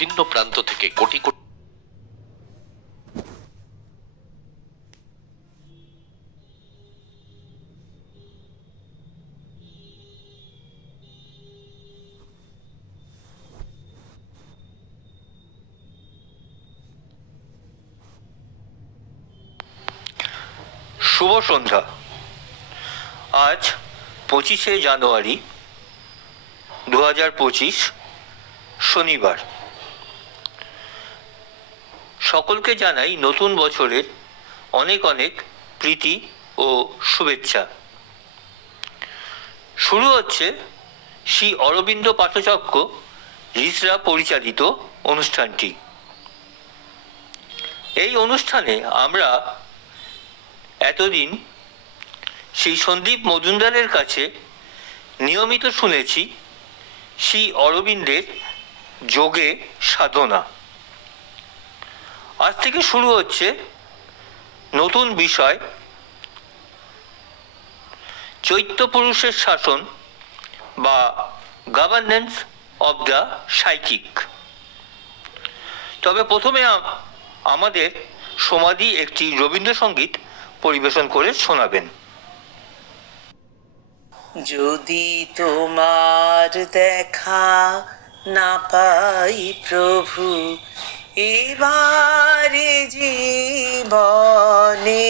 বিভিন্ন প্রান্ত থেকে কোটি কোটি শুভ সন্ধ্যা। আজ 25শে জানুয়ারি 2025 শনিবার। সকলকে জানাই নতুন বছরের অনেক অনেক প্রীতি ও শুভেচ্ছা। শুরু হচ্ছে শ্রী অরবিন্দ পাঠচক্র রিসরা পরিচালিত অনুষ্ঠানটি। এই অনুষ্ঠানে আমরা এতদিন শ্রী সন্দীপ মজুমদারের কাছে নিয়মিত শুনেছি শ্রী অরবিন্দের যোগে সাধনা। আজ থেকে শুরু হচ্ছে নতুন বিষয়, চৈত্য পুরুষের শাসন বা গভর্নেন্স অব দ্য সাইকিক। তবে প্রথমে আমাদের সমাধি একটি রবীন্দ্রসঙ্গীত পরিবেশন করে শোনাবেন। যদি তোমার দেখা না পাই প্রভু এবারে জীবনে,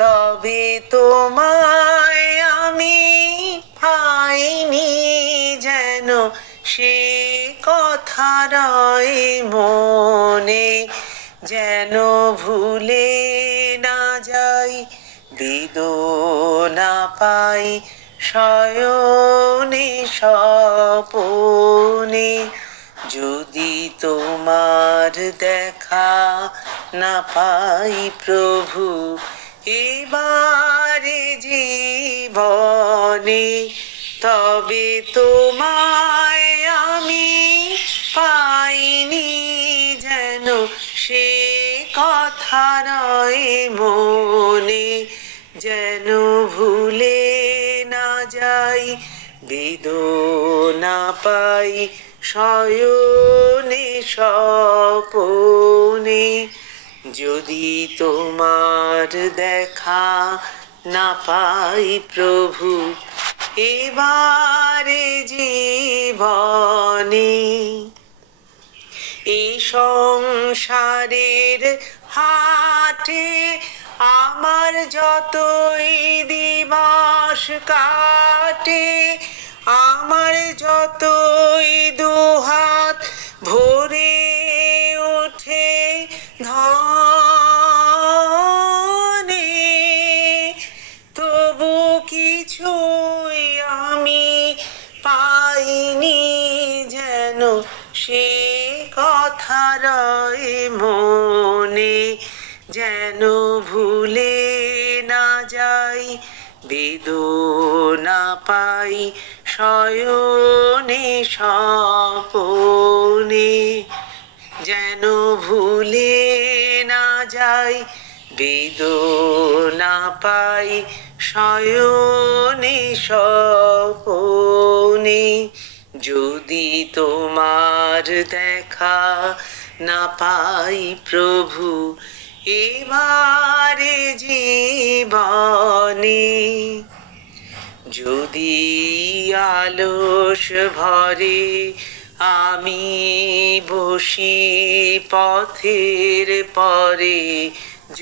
তবে তোমায় আমি পাইনি যেন সে কথা রয় মনে, যেন ভুলে না যাই বেদনা পাই শয়নে স্বপনে। যদি তোমার দেখা না পাই প্রভু এবারে জীবনে, তবে তোমায় আমি পাইনি যেন সে কথা রয় মনে, যেন ভুলে না যাই বেদনা পাই শয়নে স্বপনে। যদি তোমার দেখা না পাই প্রভু এবারে জীবনে, এই সংসারের হাটে আমার যতই দিবস কাটে, আমার যতই দুহাত ভরে ওঠে ধনে, তবু কিছুই আমি পাইনি যেন সে কথা রয় মনে, যেন ভুলে না যাই বেদনা পাই শয়নে স্বপনে, যেন ভুলে না যাই বেদনা পাই শয়নে স্বপনে। যদি তোমার দেখা না পাই প্রভু এবারে জীবনে, যদি আলস ভরে আমি বসি পথের পরে,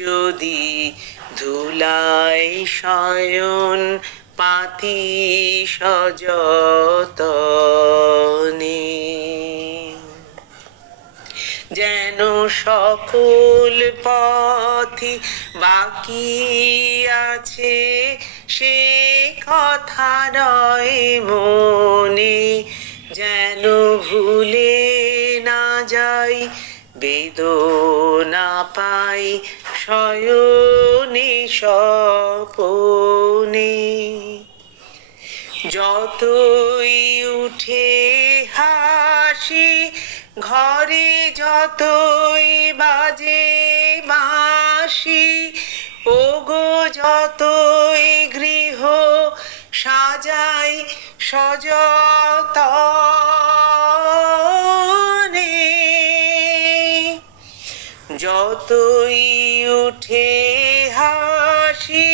যদি ধুলায় শয়ন পাতি সযতনে, যেন সকল পথই বাকি আছে সে কথা রয় মনে, যেন ভুলে না যাই বেদনা পাই শয়নে স্বপনে। যতই উঠে হাসি ঘরে, যতই বাজে বাঁশি, ওগো যতই গৃহ সাজাই সযতনে, উঠে হাসি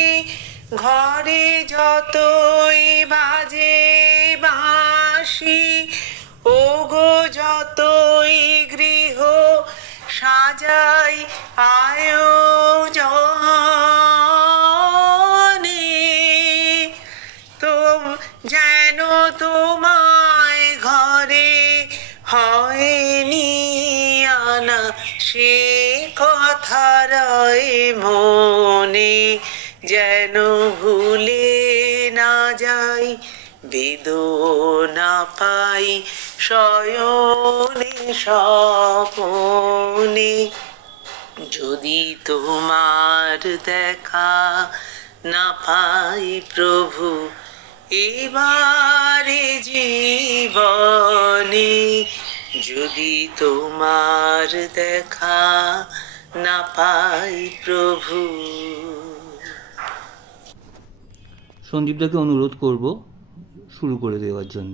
ঘরে যতই বাজে বাঁশি ওগো যতই গৃহ সাজাই আয়োজনে তো যেন তোমায় ঘরে হয়নি আনা সে কথা রয় মনে যেন ভুলে না যাই বেদনা পাই শয়নে স্বপনে যদি তোমার দেখা না পাই প্রভু এবারে জীবনে যদি তোমার দেখা না পাই প্রভু। সন্দীপদাকে অনুরোধ করব শুরু করে দেওয়ার জন্য।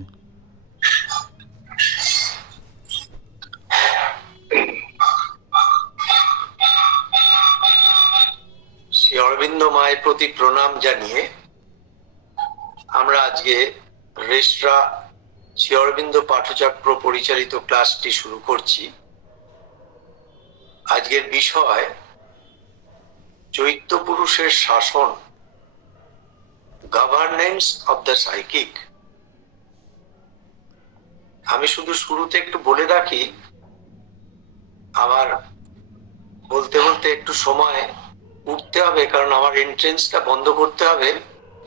শ্রী অরবিন্দ মায়ের প্রতি প্রণাম জানিয়ে আমরা আজকে রেস্ট্রা শ্রী অরবিন্দ পাঠচক্র পরিচালিত ক্লাসটি শুরু করছি। আজকের বিষয় চৈত্য পুরুষের শাসন, গভর্নেন্স অফ দ্য সাইকিক। আমি শুধু শুরুতে একটু বলে রাখি, আমার বলতে বলতে একটু সময় উঠতে হবে, কারণ আমার এন্ট্রেন্সটা বন্ধ করতে হবে।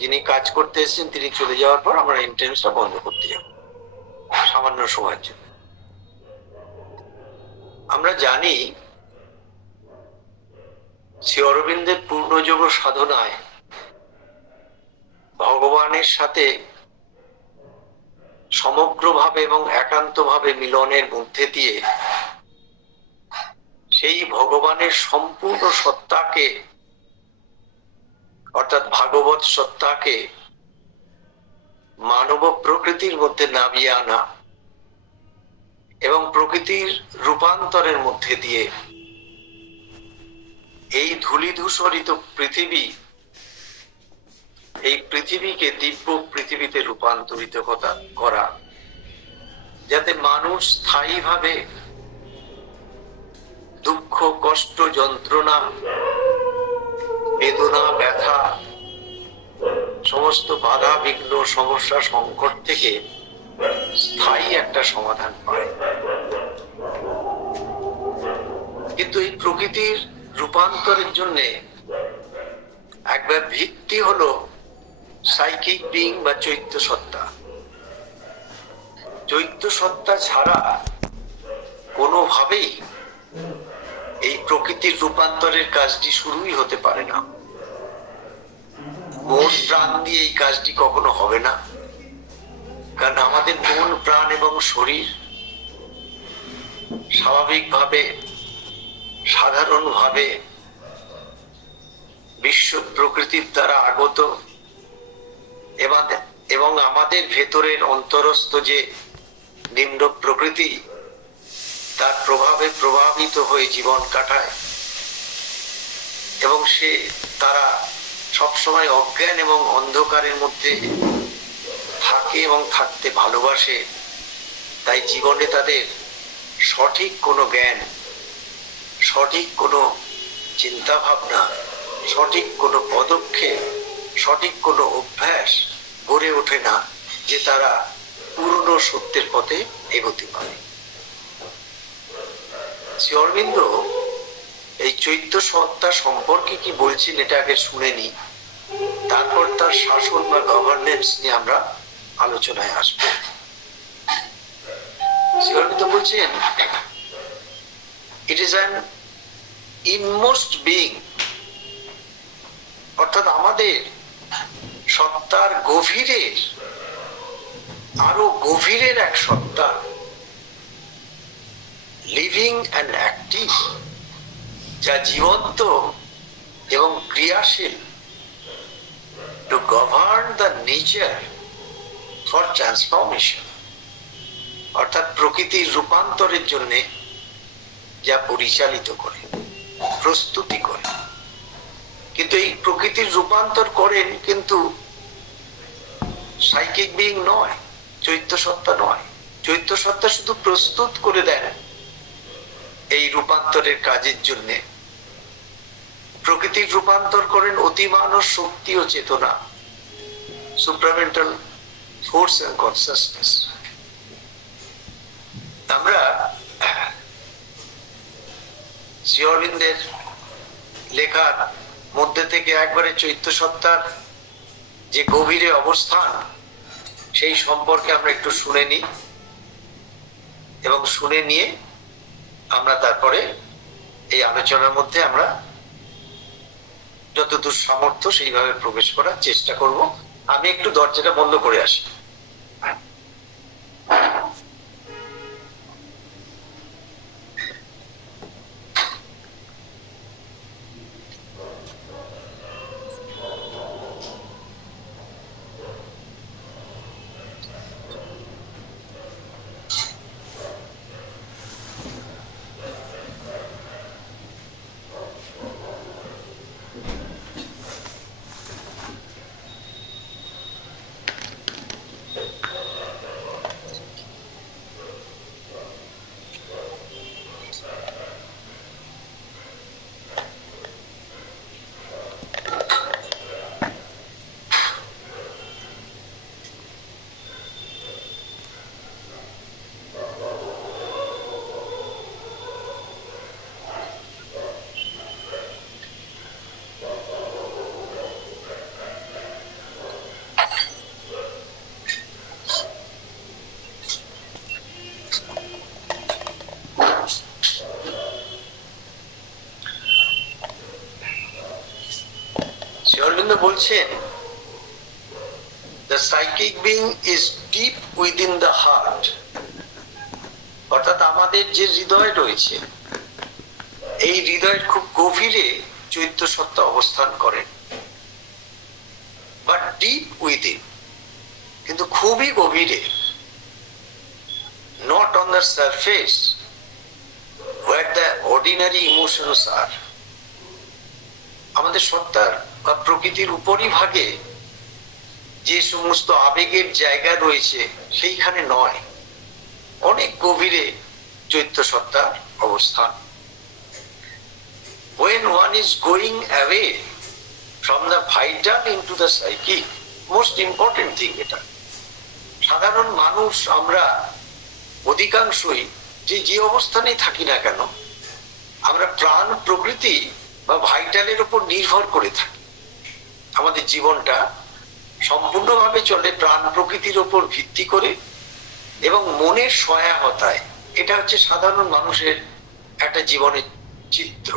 যিনি কাজ করতে এসেছেন তিনি চলে যাওয়ার পর আমার এন্ট্রেন্সটা বন্ধ করতে যাব সামান্য সময়ের জন্য। আমরা জানি শ্রী অরবিন্দের পূর্ণযোগ সাধনায় ভগবানের সাথে সমগ্রভাবে এবং একান্তভাবে মিলনের মধ্যে দিয়ে সেই ভগবানের সম্পূর্ণ সত্তাকে, অর্থাৎ ভাগবত সত্তাকে মানব প্রকৃতির মধ্যে নামিয়ে আনা এবং প্রকৃতির রূপান্তরের মধ্যে দিয়ে এই ধূলিধূসরিত পৃথিবী, এই পৃথিবীকে দিব্য পৃথিবীতে রূপান্তরিত করা, যাতে মানুষ স্থায়ীভাবে দুঃখ, কষ্ট, যন্ত্রণা, বেদনা, ব্যথা, সমস্ত বাধা বিঘ্ন, সমস্যা, সংকট থেকে স্থায়ী একটা সমাধান পায়। কিন্তু এই প্রকৃতির রূপান্তরের জন্য একবার ভিত্তি হলো সাইকিক বিং বা চৈত্য সত্তা। চৈত্য সত্তা ছাড়া কোনোভাবেই এই প্রকৃতির রূপান্তরের কাজটি শুরুই হতে পারে না। মন প্রাণ দিয়ে এই কাজটি কখনো হবে না, কারণ আমাদের মন প্রাণ এবং শরীর স্বাভাবিকভাবে, সাধারণভাবে বিশ্ব প্রকৃতির দ্বারা আগত এবং আমাদের ভেতরের অন্তরস্থ যে নিম্ন প্রকৃতি, তার প্রভাবে প্রভাবিত হয়ে জীবন কাটায় এবং তারা সবসময় অজ্ঞান এবং অন্ধকারের মধ্যে থাকে এবং থাকতে ভালোবাসে। তাই জীবনে তাদের সঠিক কোনো জ্ঞান, সঠিক কোনো চিন্তা ভাবনা, সঠিক কোনো পদক্ষেপ, সঠিক কোনো অভ্যাস গড়ে ওঠে না, যে তারা পূর্ণ সত্যের পথে এগোতে পারে। শ্রী অরবিন্দ এই চৈত্য সত্তা সম্পর্কে কি বলছেন এটা আগে শুনে নি, তারপর তার শাসন বা গভর্নেন্স নিয়ে আমরা আলোচনায় আসবো। শ্রী অরবিন্দ বলছেন, ইট ইজ অ্যান ইনমোস্ট বিং, অর্থাৎ আমাদের সত্তার গভীরের, আরো গভীরের এক সত্তা, লিভিং অ্যান্ড অ্যাক্টিভ, যা জীবন্ত এবং ক্রিয়াশীল, to govern the nature for transformation, অর্থাৎ প্রকৃতির রূপান্তরের জন্য যা পরিচালিত করে, প্রস্তুতি করে। কিন্তু এই প্রকৃতির রূপান্তর করেন কিন্তু সাইকিক বিইং নয়, চৈত্য সত্তা নয়। চৈত্য সত্তা শুধু প্রস্তুত করে দেন এই রূপান্তরের কাজের জন্য। প্রকৃতির রূপান্তর করেন অতিমানব শক্তি ও চেতনা, সুপ্রামেন্টাল ফোর্স এন্ড কনসাসনেস। আমরা শ্রী অরবিন্দের লেখার মধ্যে থেকে একবারে চৈত্য সত্তার যে গভীরে অবস্থান সেই সম্পর্কে আমরা একটু শুনে নিই, এবং শুনে নিয়ে আমরা তারপরে এই আলোচনার মধ্যে আমরা যতদূর সামর্থ্য সেইভাবে প্রবেশ করার চেষ্টা করব। আমি একটু দরজাটা বন্ধ করে আসি। বলছেন the psychic being is deep within the heart, অর্থাৎ আমাদের যে হৃদয় রয়েছে এই হৃদয়ের খুব গভীরে চৈত্য সত্তা অবস্থান করেন। বাট ডিপ উইদিন, কিন্তু খুবই গভীরে, not on the surface where the ordinary emotions are। আমাদের সত্তার বা প্রকৃতির উপরই ভাগে যে সমস্ত আবেগের জায়গা রয়েছে সেইখানে নয়, অনেক গভীরে চৈত্য সত্তার অবস্থান। When one is going away from the vital into the psychic, most important thing এটা। সাধারণ মানুষ আমরা অধিকাংশই যে অবস্থানেই থাকি না কেন, আমরা প্রাণ প্রকৃতি বা ভাইটালের উপর নির্ভর করে থাকি। আমাদের জীবনটা সম্পূর্ণভাবে চলে প্রাণ প্রকৃতির উপর ভিত্তি করে এবং মনের সহায়তায়। এটা হচ্ছে সাধারণ মানুষের একটা জীবনের চিত্র।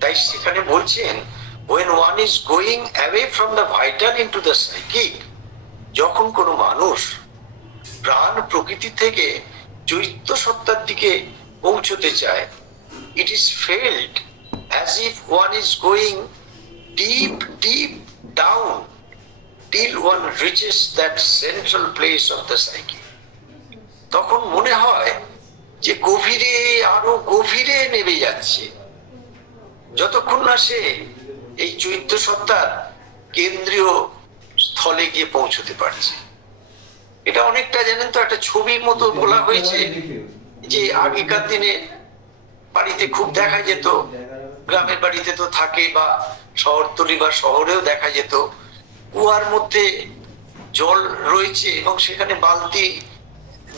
তাই সেখানে বলছেন when one is going away from the vital into the psychic, যখন কোনো মানুষ প্রাণ প্রকৃতি থেকে চৈত্য সত্তার দিকে পৌঁছতে চায়, it is felt as if one is going deep down till one reaches that central place of the psyche। তখন মনে হয় যে গভীরে, আরো গভীরে নেমে যাচ্ছে, যতক্ষণ না সে এই চৈত্য সত্তার কেন্দ্রীয় স্থলে গিয়ে পৌঁছতে পারছে। এটা অনেকটা জানেন তো একটা ছবির মতো বলা হয়েছে, যে আগেকার দিনে বাড়িতে খুব দেখা যেত, গ্রামের বাড়িতে তো থাকে বা শহরতলি বা শহরেও দেখা যেত, কুয়ার মধ্যে জল রয়েছে এবং সেখানে বালতি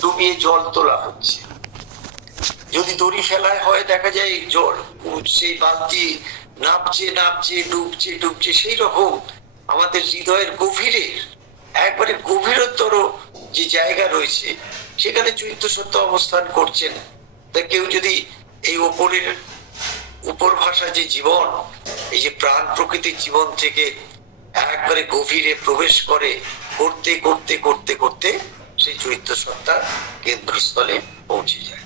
ডুবিয়ে জল তোলা হচ্ছে। যদি দড়ি ফেলায় হয় দেখা যায় জল সেই বালতি নামছে নামছে ডুবছে ডুবছে। সেই রকম আমাদের হৃদয়ের গভীরের একবারে গভীরতর যে জায়গা রয়েছে সেখানে চৈত্য সত্তা অবস্থান করছেন। তা কেউ যদি এই উপর ভাষা যে জীবন, এই যে প্রাণ প্রকৃতির জীবন থেকে একবারে গভীরে প্রবেশ করে করতে করতে করতে করতে সেই চৈত্য সত্তার কেন্দ্রস্থলে পৌঁছে যায়।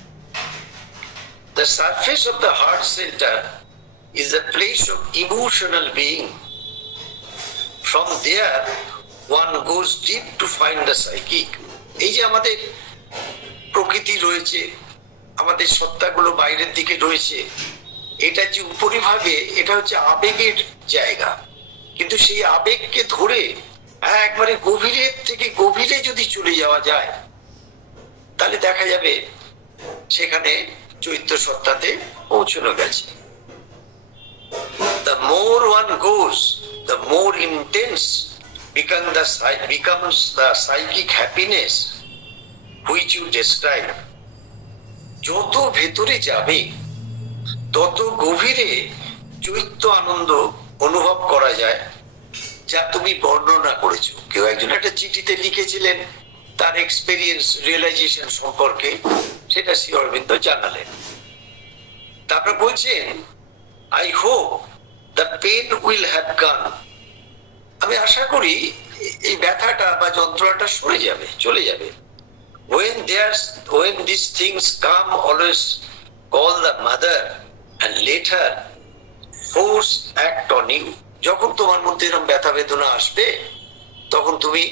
The surface of the heart center is a place of emotional being. From there one goes deep to find the psychic। এই যে আমাদের প্রকৃতি রয়েছে, আমাদের সত্তাগুলো বাইরের দিকে রয়েছে, এটা যে উপরিভাগে, এটা হচ্ছে আবেগের জায়গা, কিন্তু সেই আবেগকে ধরে একবারে গভীরের থেকে গভীরে যদি চলে যাওয়া যায়, তাহলে দেখা যাবে সেখানে চৈত্য সত্তাতে পৌঁছানো গেছে। The more one goes, the more intense becomes the psychic happiness which you describe. যত ভেতরে যাবে তত গভীরে চৈত্য আনন্দ অনুভব করা যায়, যা তুমি বর্ণনা করেছো। কেউ একজন একটা চিঠিতে লিখেছিলেন তার এক্সপেরিয়েন্স রিয়েলাইজেশন সম্পর্কে, সেটা শ্রী অরবিন্দ জানালেন। তারপর বলছেন, I hope the pain will have gone. আমি আশা করি এই ব্যথাটা বা যন্ত্রণাটা সরে যাবে, চলে যাবে। When these things come, always call the mother and let her force act on you. যখন তোমার মধ্যে এরকম ব্যথা বেদনা আসবে, তখন তুমি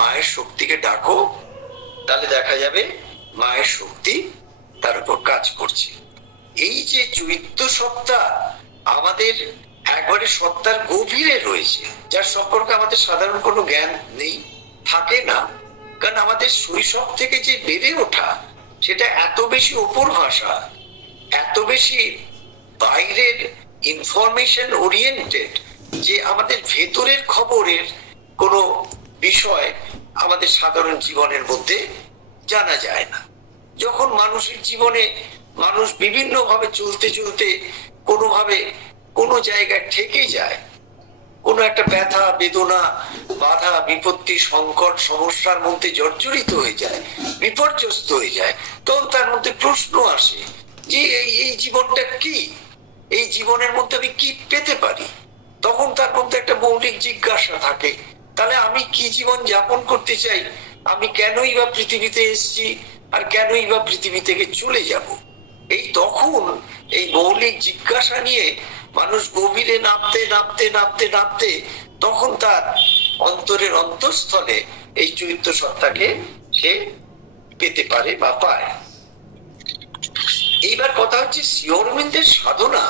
মায়ের শক্তিকে ডাকো, তাহলে দেখা যাবে মায়ের শক্তি তার উপর কাজ করছে। এই যে চৈত্য সত্তা আমাদের একবারে সত্তার গভীরে রয়েছে, যার সম্পর্কে আমাদের সাধারণ কোনো জ্ঞান নেই, থাকে না, কারণ আমাদের শৈশব থেকে যে বেড়ে ওঠা সেটা এত বেশি উপর ভাষা, এত বেশি বাইরের ইনফরমেশন ওরিয়েন্টেড, যে আমাদের ভেতরের খবরের কোনো বিষয় আমাদের সাধারণ জীবনের মধ্যে জানা যায় না। যখন মানুষের জীবনে মানুষ বিভিন্ন ভাবে চলতে চলতে কোনোভাবে কোনো জায়গায় ঠেকে যায়, কোনো একটা ব্যথা বেদনা বাধা বিপত্তি সংকট সমস্যার মধ্যে জর্জরিত হয়ে যায়, বিপর্যস্ত হয়ে যায়, তখন তার মধ্যে প্রশ্ন আসে যে এই জীবনটা কি, এই জীবনের মধ্যে আমি কি পেতে পারি। তখন তার মধ্যে একটা মৌলিক জিজ্ঞাসা থাকে, তাহলে আমি কি জীবন যাপন করতে চাই, আমি কেনই বা পৃথিবীতে এসেছি, আর কেনই বা পৃথিবী থেকে চলে যাব। এই তখন এই মৌলিক জিজ্ঞাসা নিয়ে মানুষ গভীরে নামতে নামতে নামতে নামতে তখন তার অন্তরের অন্তঃস্থলে এই চৈত্য সত্তাকে সে পেতে পারে বা পায়। এইবার কথা হচ্ছে শ্রী অরবিন্দের সাধনা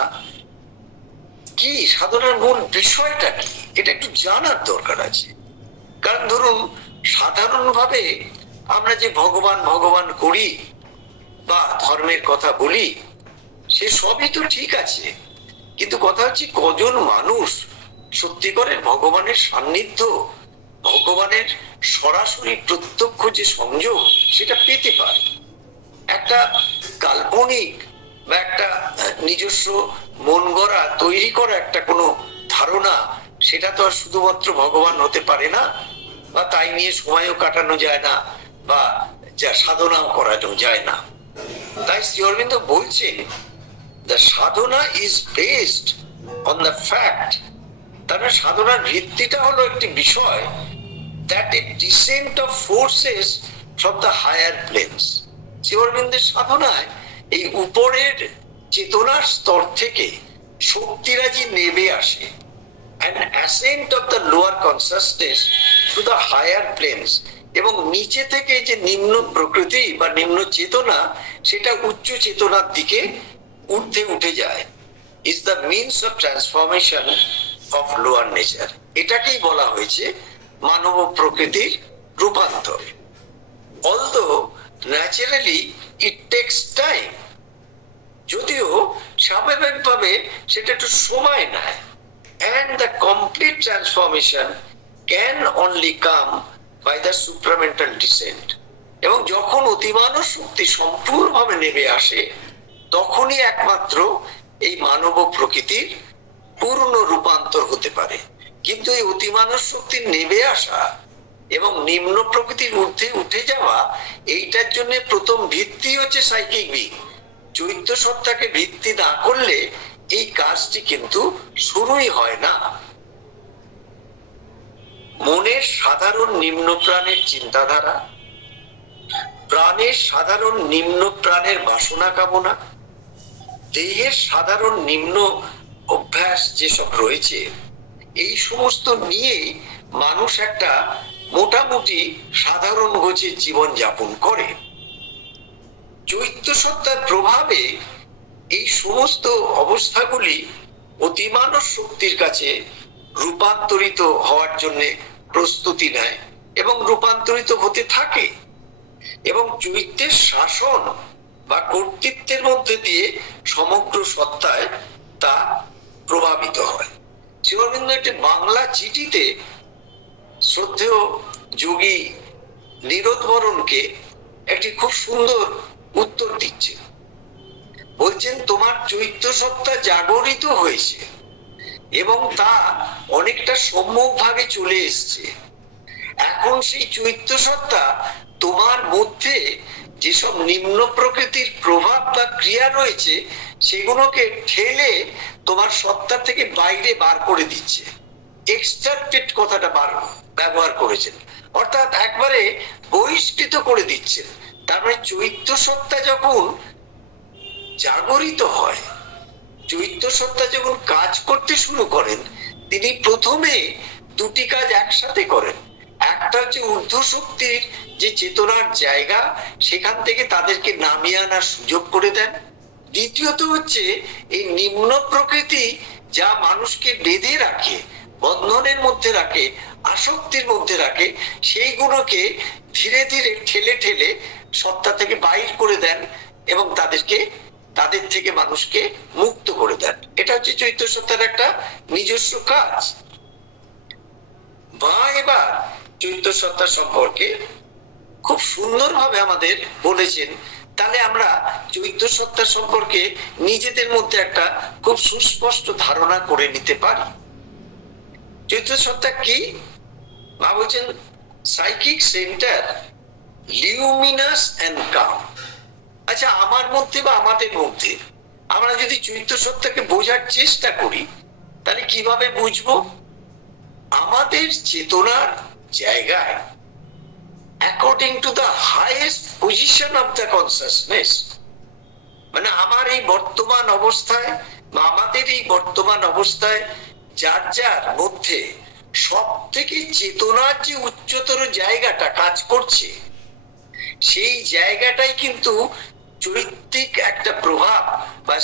কি, সাধনার মূল বিষয়টা কি, এটা একটু জানার দরকার আছে। কারণ ধরুন সাধারণভাবে আমরা যে ভগবান ভগবান করি বা ধর্মের কথা বলি, সে সবই তো ঠিক আছে, কিন্তু কথা হচ্ছে কজন মানুষ সত্যিকারের ভগবানের সান্নিধ্য, ভগবানের সরাসরি প্রত্যক্ষ যে সংযোগ সেটা পেতে পারে। একটা কাল্পনিক বা একটা নিজস্ব মন গড়া তৈরি করা একটা কোনো ধারণা, সেটা তো আর শুধুমাত্র ভগবান হতে পারে না, বা তাই নিয়ে সময়ও কাটানো যায় না, বা যা সাধনাও করানো যায় না। তাই শ্রী অরবিন্দ বলছেন, the sadhana is based on the fact, তার সাধনার ভিত্তিটা হলো একটি বিষয়, that a descent of forces from the higher planes. Shri অরবিন্দের সাধনায় এই উপরের চেতনার স্তর থেকে শক্তিরাজি নেমে আসে, an ascent of the lower consciousness to the higher planes, এবং নিচে থেকে যে নিম্ন প্রকৃতি বা নিম্ন চেতনা সেটা উচ্চ চেতনার দিকে উঠতে উঠে যায়, is the means of transformation of lower nature. এটাকেই বলা হয়েছে মানব প্রকৃতির রূপান্তর। Although naturally it takes time, যদিও স্বাভাবিকভাবে সেটা একটু সময় নেয়, and the complete transformation can only come by the supramental descent. এবং যখন অতিমানব শক্তি সম্পূর্ণভাবে নেমে আসে, তখনই একমাত্র এই মানব প্রকৃতির পূর্ণ রূপান্তর হতে পারে। কিন্তু এই অতিমানব শক্তির নেমে আসা এবং নিম্ন প্রকৃতির ঊর্ধ্বে উঠে যাওয়া, এইটার জন্য প্রথম ভিত্তি হচ্ছে সাইকিক বিং। চৈত্য সত্তাকে ভিত্তি না করলে এই কাজটি কিন্তু শুরুই হয় না। মনের সাধারণ নিম্ন প্রাণের চিন্তাধারা, প্রাণের সাধারণ নিম্ন প্রাণের বাসনা কামনা, দেহের সাধারণ নিম্ন অভ্যাস যেসব রয়েছে, এই সমস্ত নিয়ে মানুষ একটা মোটামুটি সাধারণ গোছের জীবন যাপন করে। চৈত্য সত্তার প্রভাবে এই সমস্ত অবস্থাগুলি অতিমানব শক্তির কাছে রূপান্তরিত হওয়ার জন্য প্রস্তুতি নেয় এবং রূপান্তরিত হতে থাকে, এবং চৈত্যের শাসন বা কর্তৃত্বের মধ্যে দিয়ে সমগ্র সত্তায় তা প্রভাবিত হয়। শ্রী অরবিন্দ একটি বাংলা চিঠিতে শ্রদ্ধেয় যোগী নিরোধ বরণকে একটি খুব সুন্দর উত্তর দিচ্ছে। বলছেন, তোমার চৈত্য সত্তা জাগরিত হয়েছে এবং তা অনেকটা সম্মুখ ভাগে চলে এসছে। এখন সেই চৈত্য সত্তা তোমার মধ্যে যেসব নিম্ন প্রকৃতির প্রভাব বা ক্রিয়া রয়েছে সেগুলোকে ঠেলে তোমার সত্তা থেকে বাইরে বার করে দিচ্ছে। এক্সট্রাক্টেড কথাটা ব্যবহার করেছেন, অর্থাৎ একবারে বহিষ্কৃত করে দিচ্ছেন। তার মানে চৈত্য সত্তা যখন জাগরিত হয়, চৈত্য সত্তা যখন কাজ করতে শুরু করেন, তিনি প্রথমে দুটি কাজ একসাথে করেন। একটা হচ্ছে ঊর্ধ্ব শক্তির যে চেতনার জায়গা, সেখান থেকে তাদেরকে নামিয়ে আনার সুযোগ করে দেন। দ্বিতীয়ত হচ্ছে এই নিম্ন প্রকৃতি যা মানুষকে বেঁধে রাখে, বন্ধনের মধ্যে রাখে, আসক্তির মধ্যে রাখে, সেইগুলোকে ধীরে ধীরে ঠেলে ঠেলে সত্তা থেকে বাইর করে দেন এবং তাদের থেকে মানুষকে মুক্ত করে দেন। এটা হচ্ছে চৈত্য সত্তার একটা নিজস্ব কাজ। বা এবার চৈত্য সত্তা সম্পর্কে খুব সুন্দরভাবে আমাদের বলেছেন। তাহলে আমরা চৈত্য সত্তা সম্পর্কে নিজেদের মধ্যে একটা খুব সুস্পষ্ট ধারণা করে নিতে পারি। চৈত্য সত্তা কি? মা বলছেন, সাইকিক সেন্টার, লিউমিনাস এন্ড কাম। আচ্ছা, আমার মধ্যে বা আমাদের মধ্যে আমরা যদি চৈত্য সত্তাকে বোঝার চেষ্টা করি, তাহলে কিভাবে বুঝবো? আমাদের চেতনার জায়গায়, according to the highest position of the consciousness, মানে আমার এই বর্তমান অবস্থায় বা আমাদের এই বর্তমান অবস্থায় যার যার মধ্যে সব থেকে চেতনার যে উচ্চতর জায়গাটা কাজ করছে, সেই জায়গাটাই কিন্তু চৈত্তিক একটা প্রভাব বা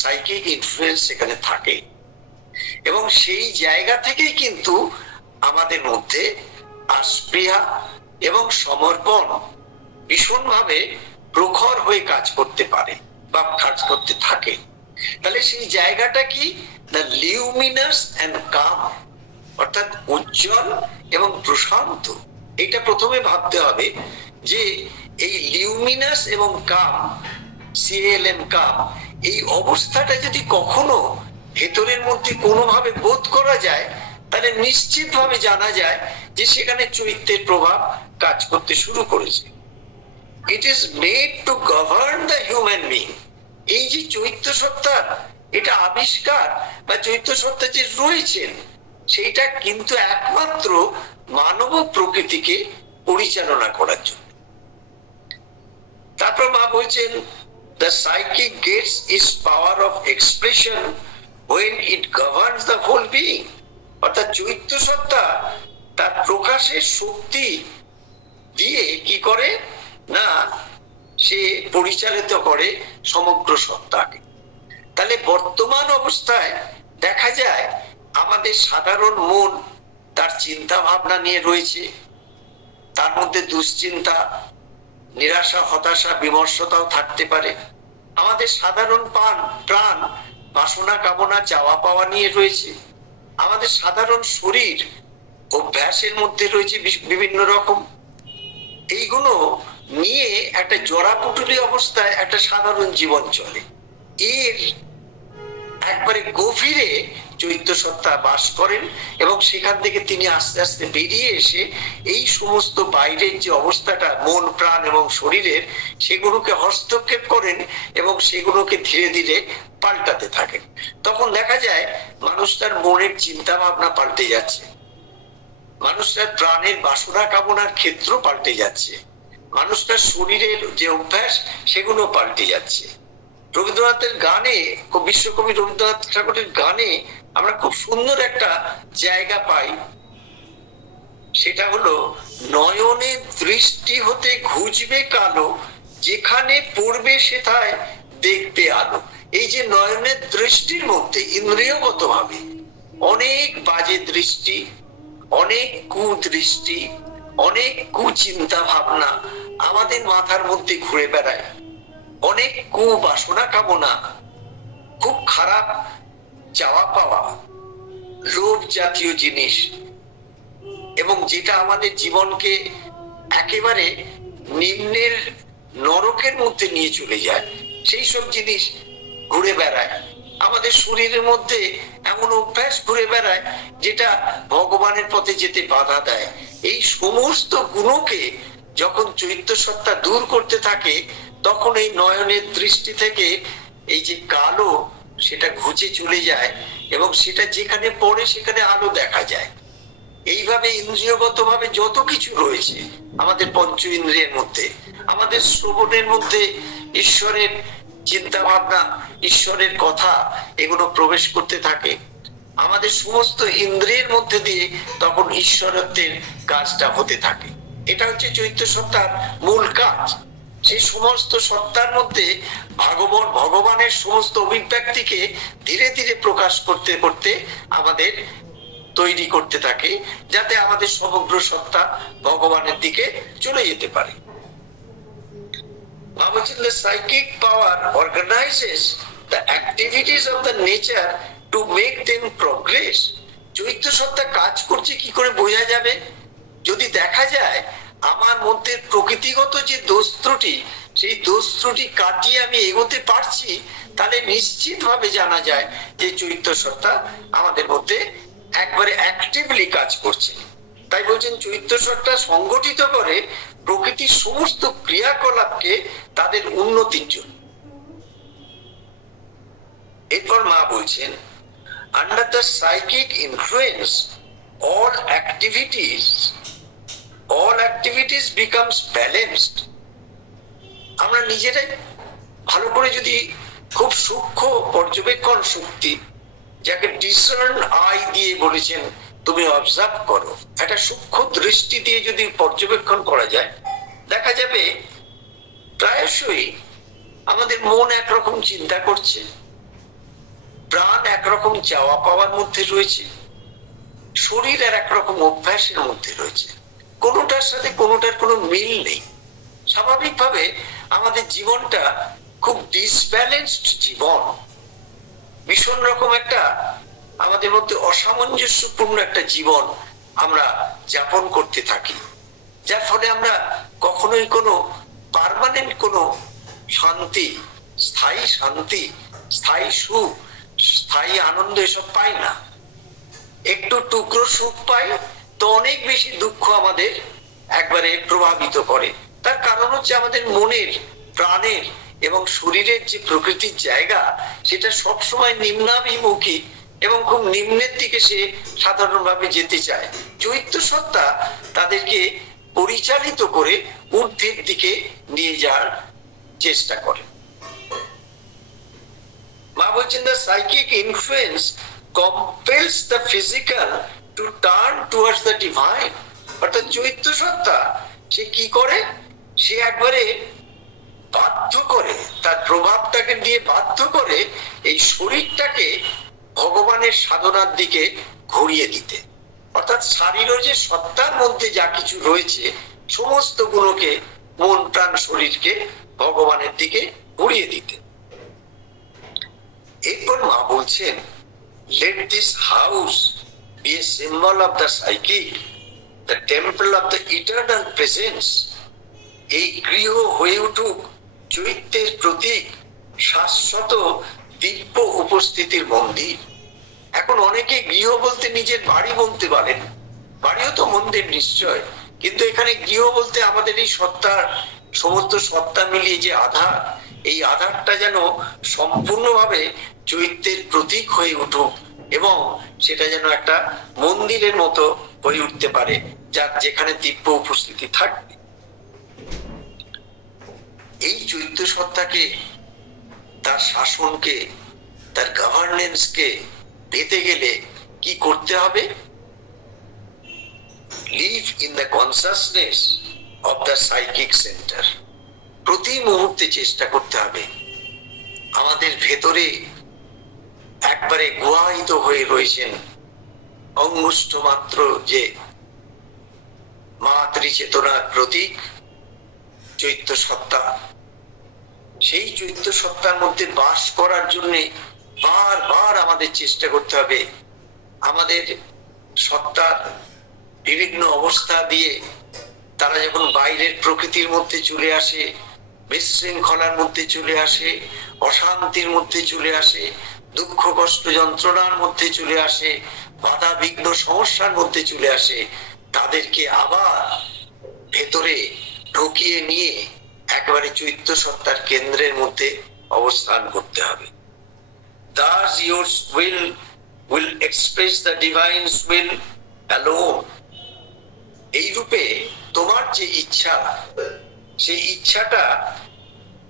সাইকিক ইনফ্লুয়েন্স সেখানে থাকে। এবং সেই জায়গা থেকেই কিন্তু আমাদের মধ্যে আস্পৃহা এবং সমর্পণ ভীষণভাবে প্রখর হয়ে কাজ করতে পারে বা কাজ করতে থাকে। তাহলে সেই জায়গাটা কি? না, লিউমিনাস এন্ড কাম, অর্থাৎ উজ্জ্বল এবং প্রশান্ত। এটা প্রথমে ভাবতে হবে যে এই লিউমিনাস এবং কাম, সিএলএম কাম, এই অবস্থাটা যদি কখনো ভেতরের মধ্যে কোনোভাবে বোধ করা যায়, তাহলে নিশ্চিতভাবে জানা যায় যে সেখানে চৈত্যের প্রভাব কাজ করতে শুরু করেছে। It is made to govern the human being. এই যে চৈত্য সত্তা, এটা আবিষ্কার বা চৈত্য সত্তা যে রয়েছেন, সেইটা কিন্তু একমাত্র মানব প্রকৃতিকে পরিচালনা করার জন্য। তারপর মা বলছেন, the psychic gets its power of expression when it governs the whole being। অর্থাৎ চৈত্য সত্তা তার প্রকাশের শক্তি দিয়ে কি করে না, সে পরিচালিত করে সমগ্র সত্তাকে। তাহলে বর্তমান অবস্থায় দেখা যায় আমাদের সাধারণ মন তার চিন্তা ভাবনা নিয়ে রয়েছে, তার মধ্যে দুশ্চিন্তা, নিরাশা, হতাশা, বিমর্ষতাও থাকতে পারে। আমাদের সাধারণ প্রাণ বাসনা, কামনা, চাওয়া পাওয়া নিয়ে রয়েছে। আমাদের সাধারণ শরীর অভ্যাসের মধ্যে রয়েছে বিভিন্ন রকম। এইগুলো নিয়ে একটা জড়াপুটুলি অবস্থায় একটা সাধারণ জীবন চলে। এর একবারে গভীরে চৈত্য সত্তা বাস করেন এবং সেখান থেকে তিনি আস্তে আস্তে বেরিয়ে এসে এই সমস্ত বাইরের যে অবস্থাটা মন, প্রাণ এবং শরীরের, সেগুলোকে হস্তক্ষেপ করেন এবং সেগুলোকে ধীরে ধীরে পাল্টাতে থাকেন। তখন দেখা যায় মানুষ তার মনের চিন্তা ভাবনা পাল্টে যাচ্ছে, মানুষ তার প্রাণের বাসনা কামনার ক্ষেত্র পাল্টে যাচ্ছে, মানুষ তার শরীরের যে অভ্যাস সেগুলো পাল্টে যাচ্ছে। রবীন্দ্রনাথের গানে, বিশ্বকবি রবীন্দ্রনাথ ঠাকুরের গানে আমরা খুব সুন্দর একটা জায়গা পাই। সেটা হলো, নয়নে দৃষ্টি হতে ঘুচবে কালো, যেখানে পড়বে সেথায় দেখবে আলো। এই যে নয়নের দৃষ্টির মধ্যে ইন্দ্রিয়গত ভাবে অনেক বাজে দৃষ্টি, অনেক কুদৃষ্টি, অনেক কুচিন্তা ভাবনা আমাদের মাথার মধ্যে ঘুরে বেড়ায়, অনেক কুবাসনা কামনা, খুব খারাপ চাওয়া পাওয়া, লোভ জাতীয় জিনিস, এবং যেটা আমাদের জীবনকে একেবারে নিম্নের নরকের মধ্যে নিয়ে চলে যায়, সেই সব জিনিস ঘুরে বেড়ায় আমাদের শরীরের মধ্যে। এমন অভ্যাস ঘুরে বেড়ায় যেটা ভগবানের পথে যেতে বাধা দেয়। এই সমস্ত গুণকে যখন চৈতন্য সত্তা দূর করতে থাকে, তখন এই নয়নের দৃষ্টি থেকে এই যে কালো সেটা ঘুচে চলে যায়, এবং সেটা যেখানে পড়ে সেখানে আলো দেখা যায়। এইভাবে ইন্দ্রিয়গত ভাবে যত কিছু রয়েছে আমাদের পঞ্চ ইন্দ্রিয়ের মধ্যে, আমাদের শ্রবণের মধ্যে ঈশ্বরের চিন্তা ভাবনা, ঈশ্বরের কথা, এগুলো প্রবেশ করতে থাকে আমাদের সমস্ত ইন্দ্রিয়ের মধ্যে দিয়ে, তখন ঈশ্বরত্বের কাজটা হতে থাকে। এটা হচ্ছে চৈতন্য সত্তার মূল কাজ। সেই সমস্ত সত্তার মধ্যে ভগবানের সমস্ত অভিব্যক্তিকে ধীরে ধীরে প্রকাশ করতে করতে আমাদের তৈরি করতে থাকে, যাতে আমাদের সমগ্র সত্তা ভগবানের দিকে চলে যেতে পারে। The psychic power organizes the activities of the nature to make them progress. Chaitanya সত্তা কাজ করছে কি করে বোঝা যাবে? যদি দেখা যায় আমার মধ্যে প্রকৃতিগত যে দোষ ত্রুটি, সেই দোষ ত্রুটি কাটিয়ে আমি এগোতে পারছি, তাহলে নিশ্চিত ভাবে জানা যায় যে চৈতন্য সত্তা আমাদের মধ্যে একবারে অ্যাক্টিভলি কাজ করছে। তাই বলছেন চৈতন্য সত্তা সংগঠিত করে প্রকৃতির সমস্ত ক্রিয়াকলাপকে তাদের উন্নতির জন্য। এরপর মা বলছেন, under the psychic influence all activities becomes balanced. আমরা নিজেরাই ভালো করে যদি খুব সূক্ষ্ম পর্যবেক্ষণ শক্তি, যাকে ডিসার্ন আই দিয়ে বলেছেন, তুমি অবজার্ভ করো, একটা সূক্ষ্ম দৃষ্টি দিয়ে যদি পর্যবেক্ষণ করা যায়, দেখা যাবে প্রায়শই আমাদের মন একরকম চিন্তা করছে, প্রাণ একরকম চাওয়া পাওয়ার মধ্যে রয়েছে, শরীর আর একরকম অভ্যাসের মধ্যে রয়েছে, কোনোটার সাথে কোনোটার কোনো মিল নেই। স্বাভাবিকভাবে আমাদের জীবনটা খুব ডিসব্যালেন্সড জীবন, ভীষণ রকম একটা আমাদের মধ্যে অসামঞ্জস্যপূর্ণ একটা জীবন আমরা যাপন করতে থাকি, যার ফলে আমরা কখনোই কোনো পার্মানেন্ট কোনো শান্তি, স্থায়ী সুখ, স্থায়ী আনন্দ এসব পাই না। একটু টুকরো সুখ পাই তো অনেক বেশি দুঃখ আমাদের একবারে প্রভাবিত করে। তার কারণ হচ্ছে আমাদের মনের, প্রাণের এবং শরীরের যে প্রকৃতির জায়গা, সেটা সবসময় নিম্নাভিমুখী এবং খুব নিম্নের দিকে সে সাধারণভাবে যেতে চায়। চৈতন্য সত্তা তাদেরকে পরিচালিত করে ঊর্ধ্বের দিকে নিয়ে যাওয়ার চেষ্টা করে। মা বলছেন, the psychic influence compels the physical to turn towards the divine. অর্থাৎ চৈতন্য সত্তা সে কি করে, সে একবারে বাধ্য করে, তার প্রভাবটাকে দিয়ে বাধ্য করে এই শরীরটাকে ভগবানের সাধনার দিকে ঘুরিয়ে দিতে। অর্থাৎ শারীর যে সত্তার মধ্যে যা কিছু রয়েছে, সমস্ত গুণকে, মন প্রাণ শরীরকে ভগবানের দিকে ঘুরিয়ে দিতে। এরপর মা বলছেন, let this house be a symbol of the psychic, the temple of the eternal presence. এই গৃহ হয়ে উঠুক চৈত্যের প্রতীক, শাশ্বত দিব্য উপস্থিতির মন্দির। এখন অনেকে গৃহ বলতে নিজের বাড়ি বলতে পারেন, বাড়িও তো মন্দির নিশ্চয়, কিন্তু এখানে গৃহ বলতে আমাদের এই সত্তার, সমস্ত সত্তা মিলিয়ে যে আধার, এই আধারটা যেন সম্পূর্ণভাবে চৈত্যের প্রতীক হয়ে উঠুক এবং সেটা যেন একটা মন্দিরের মতো হয়ে উঠতে পারে, যার যেখানে দিব্য উপস্থিতি থাকবে। এই চৈত্য সত্তাকে, তার শাসনকে, তার গভর্নেন্সকে পেতে গেলে কি করতে হবে? Live in the consciousness of the psychic centre. প্রতি মুহূর্তে চেষ্টা করতে হবে আমাদের ভেতরে একবারে গুহায়িত হয়ে রয়েছেন অঙ্গুষ্ঠ মাত্র যে মাতৃচেতনার প্রতীক চৈত্য সত্তা। সেই চৈত্য সত্তার মধ্যে বাস করার জন্য বারবার আমাদের চেষ্টা করতে হবে। আমাদের সত্তার বিভিন্ন অবস্থা দিয়ে তারা যখন বাইরের প্রকৃতির মধ্যে চলে আসে, বিশৃঙ্খলার মধ্যে চলে আসে, অশান্তির মধ্যে চলে আসে, দুঃখ কষ্ট যন্ত্রণার মধ্যে চলে আসে, বাধা বিঘ্ন সমস্যার মধ্যে চলে আসে, তাদেরকে আবার ভেতরে ঢুকিয়ে নিয়ে একেবারে চৈত্য সত্তার কেন্দ্রের মধ্যে অবস্থান করতে হবে। Thus your will express the divine's will alone. এই রূপে তোমার যে ইচ্ছা, সেই ইচ্ছাটা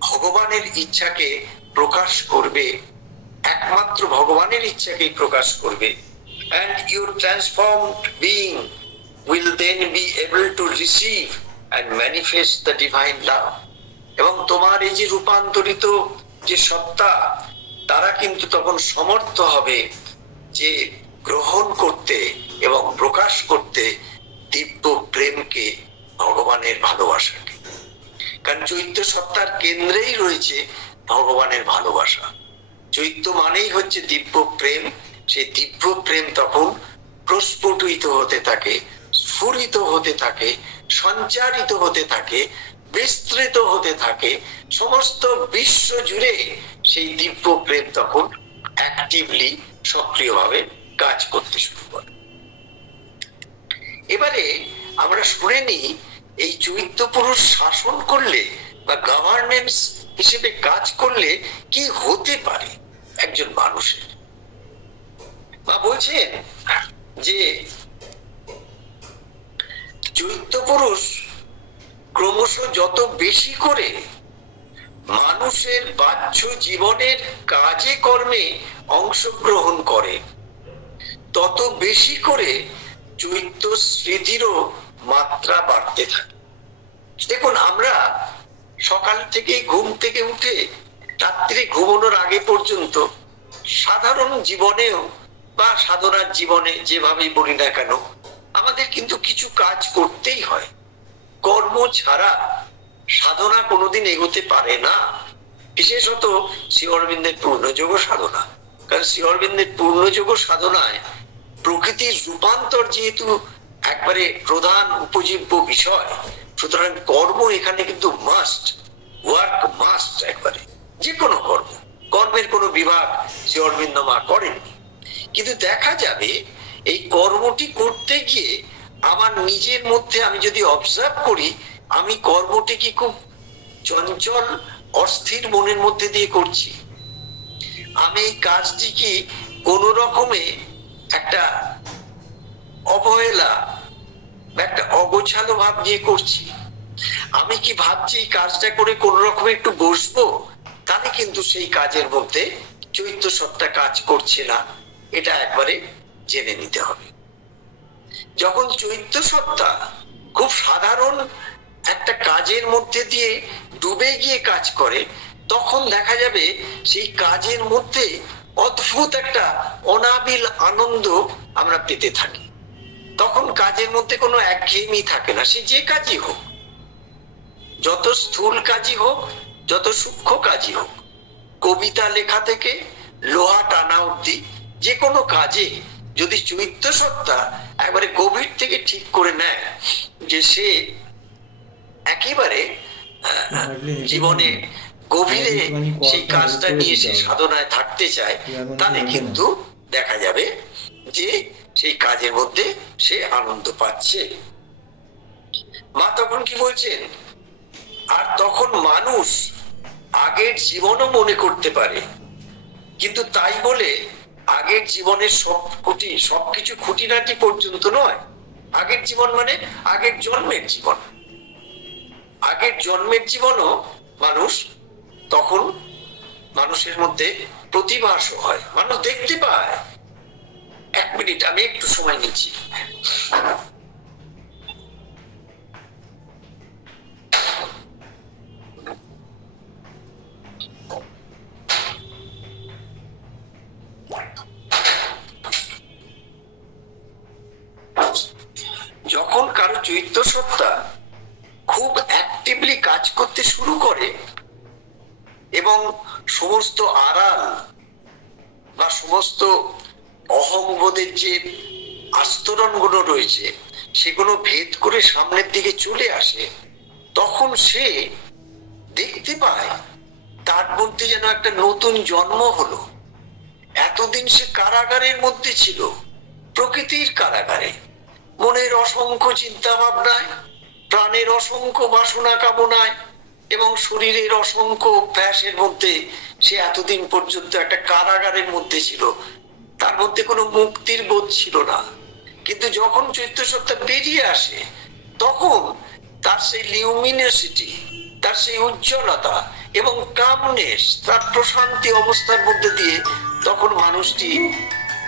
ভগবানের ইচ্ছাকে প্রকাশ করবে, একমাত্র ভগবানের ইচ্ছাকেই প্রকাশ করবে। And your transformed being will then be able to receive and manifest the divine love. এবং তোমার এই যে রূপান্তরিত যে সত্তা, তারা কিন্তু তখন সমর্থ হবে যে গ্রহণ করতে এবং প্রকাশ করতে দিব্য প্রেমকে, ভগবানের ভালোবাসাকে। কারণ চৈত্য সত্তার কেন্দ্রেই রয়েছে ভগবানের ভালোবাসা। চৈত্য মানেই হচ্ছে দিব্য প্রেম। সেই দিব্য প্রেম তখন প্রস্ফুটিত হতে থাকে, স্ফুরিত হতে থাকে, সঞ্চারিত হতে থাকে, বিস্তৃত হতে থাকে। সমস্ত বিশ্ব জুড়ে সেই দিব্য প্রেম তখন অ্যাক্টিভলি, সক্রিয়ভাবে কাজ করতে শুরু করে। এবারে আমরা শুনে নিই, এই চৈত্য পুরুষ শাসন করলে বা গভর্নেন্স হিসেবে কাজ করলে কি হতে পারে একজন মানুষের। মা বলছেন যে চৈত্য পুরুষ ক্রমশ যত বেশি করে মানুষের বাহ্য জীবনের কাজে কর্মে অংশগ্রহণ করে, তত বেশি করে চৈত্য স্মৃতিরও মাত্রা বাড়তে থাকে। দেখুন, আমরা সকাল থেকে ঘুম থেকে উঠে রাত্রে ঘুমানোর আগে পর্যন্ত সাধারণ জীবনেও বা সাধনার জীবনে যেভাবেই বলি না কেন, আমাদের কিন্তু কিছু কাজ করতেই হয়। কর্ম ছাড়া সাধনা কোনোদিন এগোতে পারে না। বিশেষত শ্রী অরবিন্দের পূর্ণযোগ সাধনা। কারণ শ্রী অরবিন্দের পূর্ণযোগ সাধনায় প্রকৃতির রূপান্তর যেহেতু একবারে প্রধান উপজীব্য বিষয়, সুতরাং কর্ম এখানে কিন্তু মাস্ট, ওয়ার্ক মাস্ট। একবারে যে কোনো কর্ম, কর্মের কোনো বিভাগ শ্রী অরবিন্দ মা করেননি। কিন্তু দেখা যাবে এই কর্মটি করতে গিয়ে আমার নিজের মধ্যে আমি যদি অবজার্ভ করি, আমি কর্মটি কি খুব চঞ্চল অস্থির মনের মধ্যে দিয়ে করছি, আমি এই কাজটি কি কোন রকমে একটা অবহেলা বা একটা অগোছালো ভাব নিয়ে করছি, আমি কি ভাবছি এই কাজটা করে কোন রকমে একটু বসবো, তাহলে কিন্তু সেই কাজের মধ্যে চৈত্য সত্তা কাজ করছে না। এটা একবারে জেনে নিতে হবে। যখন চৈত্য সত্তা খুব সাধারণ একটা কাজের মধ্যে দিয়ে ডুবে গিয়ে কাজ করে, তখন দেখা যাবে সেই কাজের মধ্যে অদ্ভুত একটা অনাবিল আনন্দ আমরা পেতে থাকি। তখন কাজের মধ্যে কোনো একঘেয়েমি থাকে না। সে যে কাজই হোক, যত স্থূল কাজই হোক, যত সূক্ষ্ম কাজই হোক, কবিতা লেখা থেকে লোহা টানা অব্দি যে কোনো কাজে যদি চৈত্য সত্তা একবারে গভীর থেকে ঠিক করে নেয় যে সে একেবারে জীবনে গভীরে সেই কাজটা নিয়ে সে সাধনায় থাকতে চায়, তাহলে কিন্তু দেখা যাবে যে সেই কাজের মধ্যে সে আনন্দ পাচ্ছে। মা তখন কি বলছেন, আর তখন মানুষ আগের জীবনও মনে করতে পারে, কিন্তু তাই বলে আগের জীবনের সবকিছু খুঁটিনাটি পর্যন্ত নয়। আগের জীবন মানে আগের জন্মের জীবন। আগের জন্মের জীবনও মানুষ তখন মানুষের মধ্যে প্রতিভাস হয়, মানুষ দেখতে পায়। এক মিনিট, আমি একটু সময় নিচ্ছি। চৈত্য সত্তা খুব অ্যাক্টিভলি কাজ করতে শুরু করে এবং সমস্ত আড়াল বা সমস্ত অহংবোধের যে আস্তরণগুলো রয়েছে সেগুলো ভেদ করে সামনের দিকে চলে আসে, তখন সে দেখতে পায় তার মধ্যে যেন একটা নতুন জন্ম হলো। এতদিন সে কারাগারের মধ্যে ছিল, প্রকৃতির কারাগারে, মনের অসংখ্য চিন্তা ভাবনায়, প্রাণের অসংখ্য বাসনা কামনায় এবং শরীরের অসংখ্য অভ্যাসের মধ্যে সে এতদিন পর্যন্ত একটা কারাগারের মধ্যে ছিল। তার মধ্যে কোনো মুক্তির বোধ ছিল না। কিন্তু যখন চৈত্য সত্তা বেরিয়ে আসে তখন তার সেই লিউমিনিসিটি, তার সেই উজ্জ্বলতা এবং কামনেস, তার প্রশান্তি অবস্থার মধ্যে দিয়ে তখন মানুষটি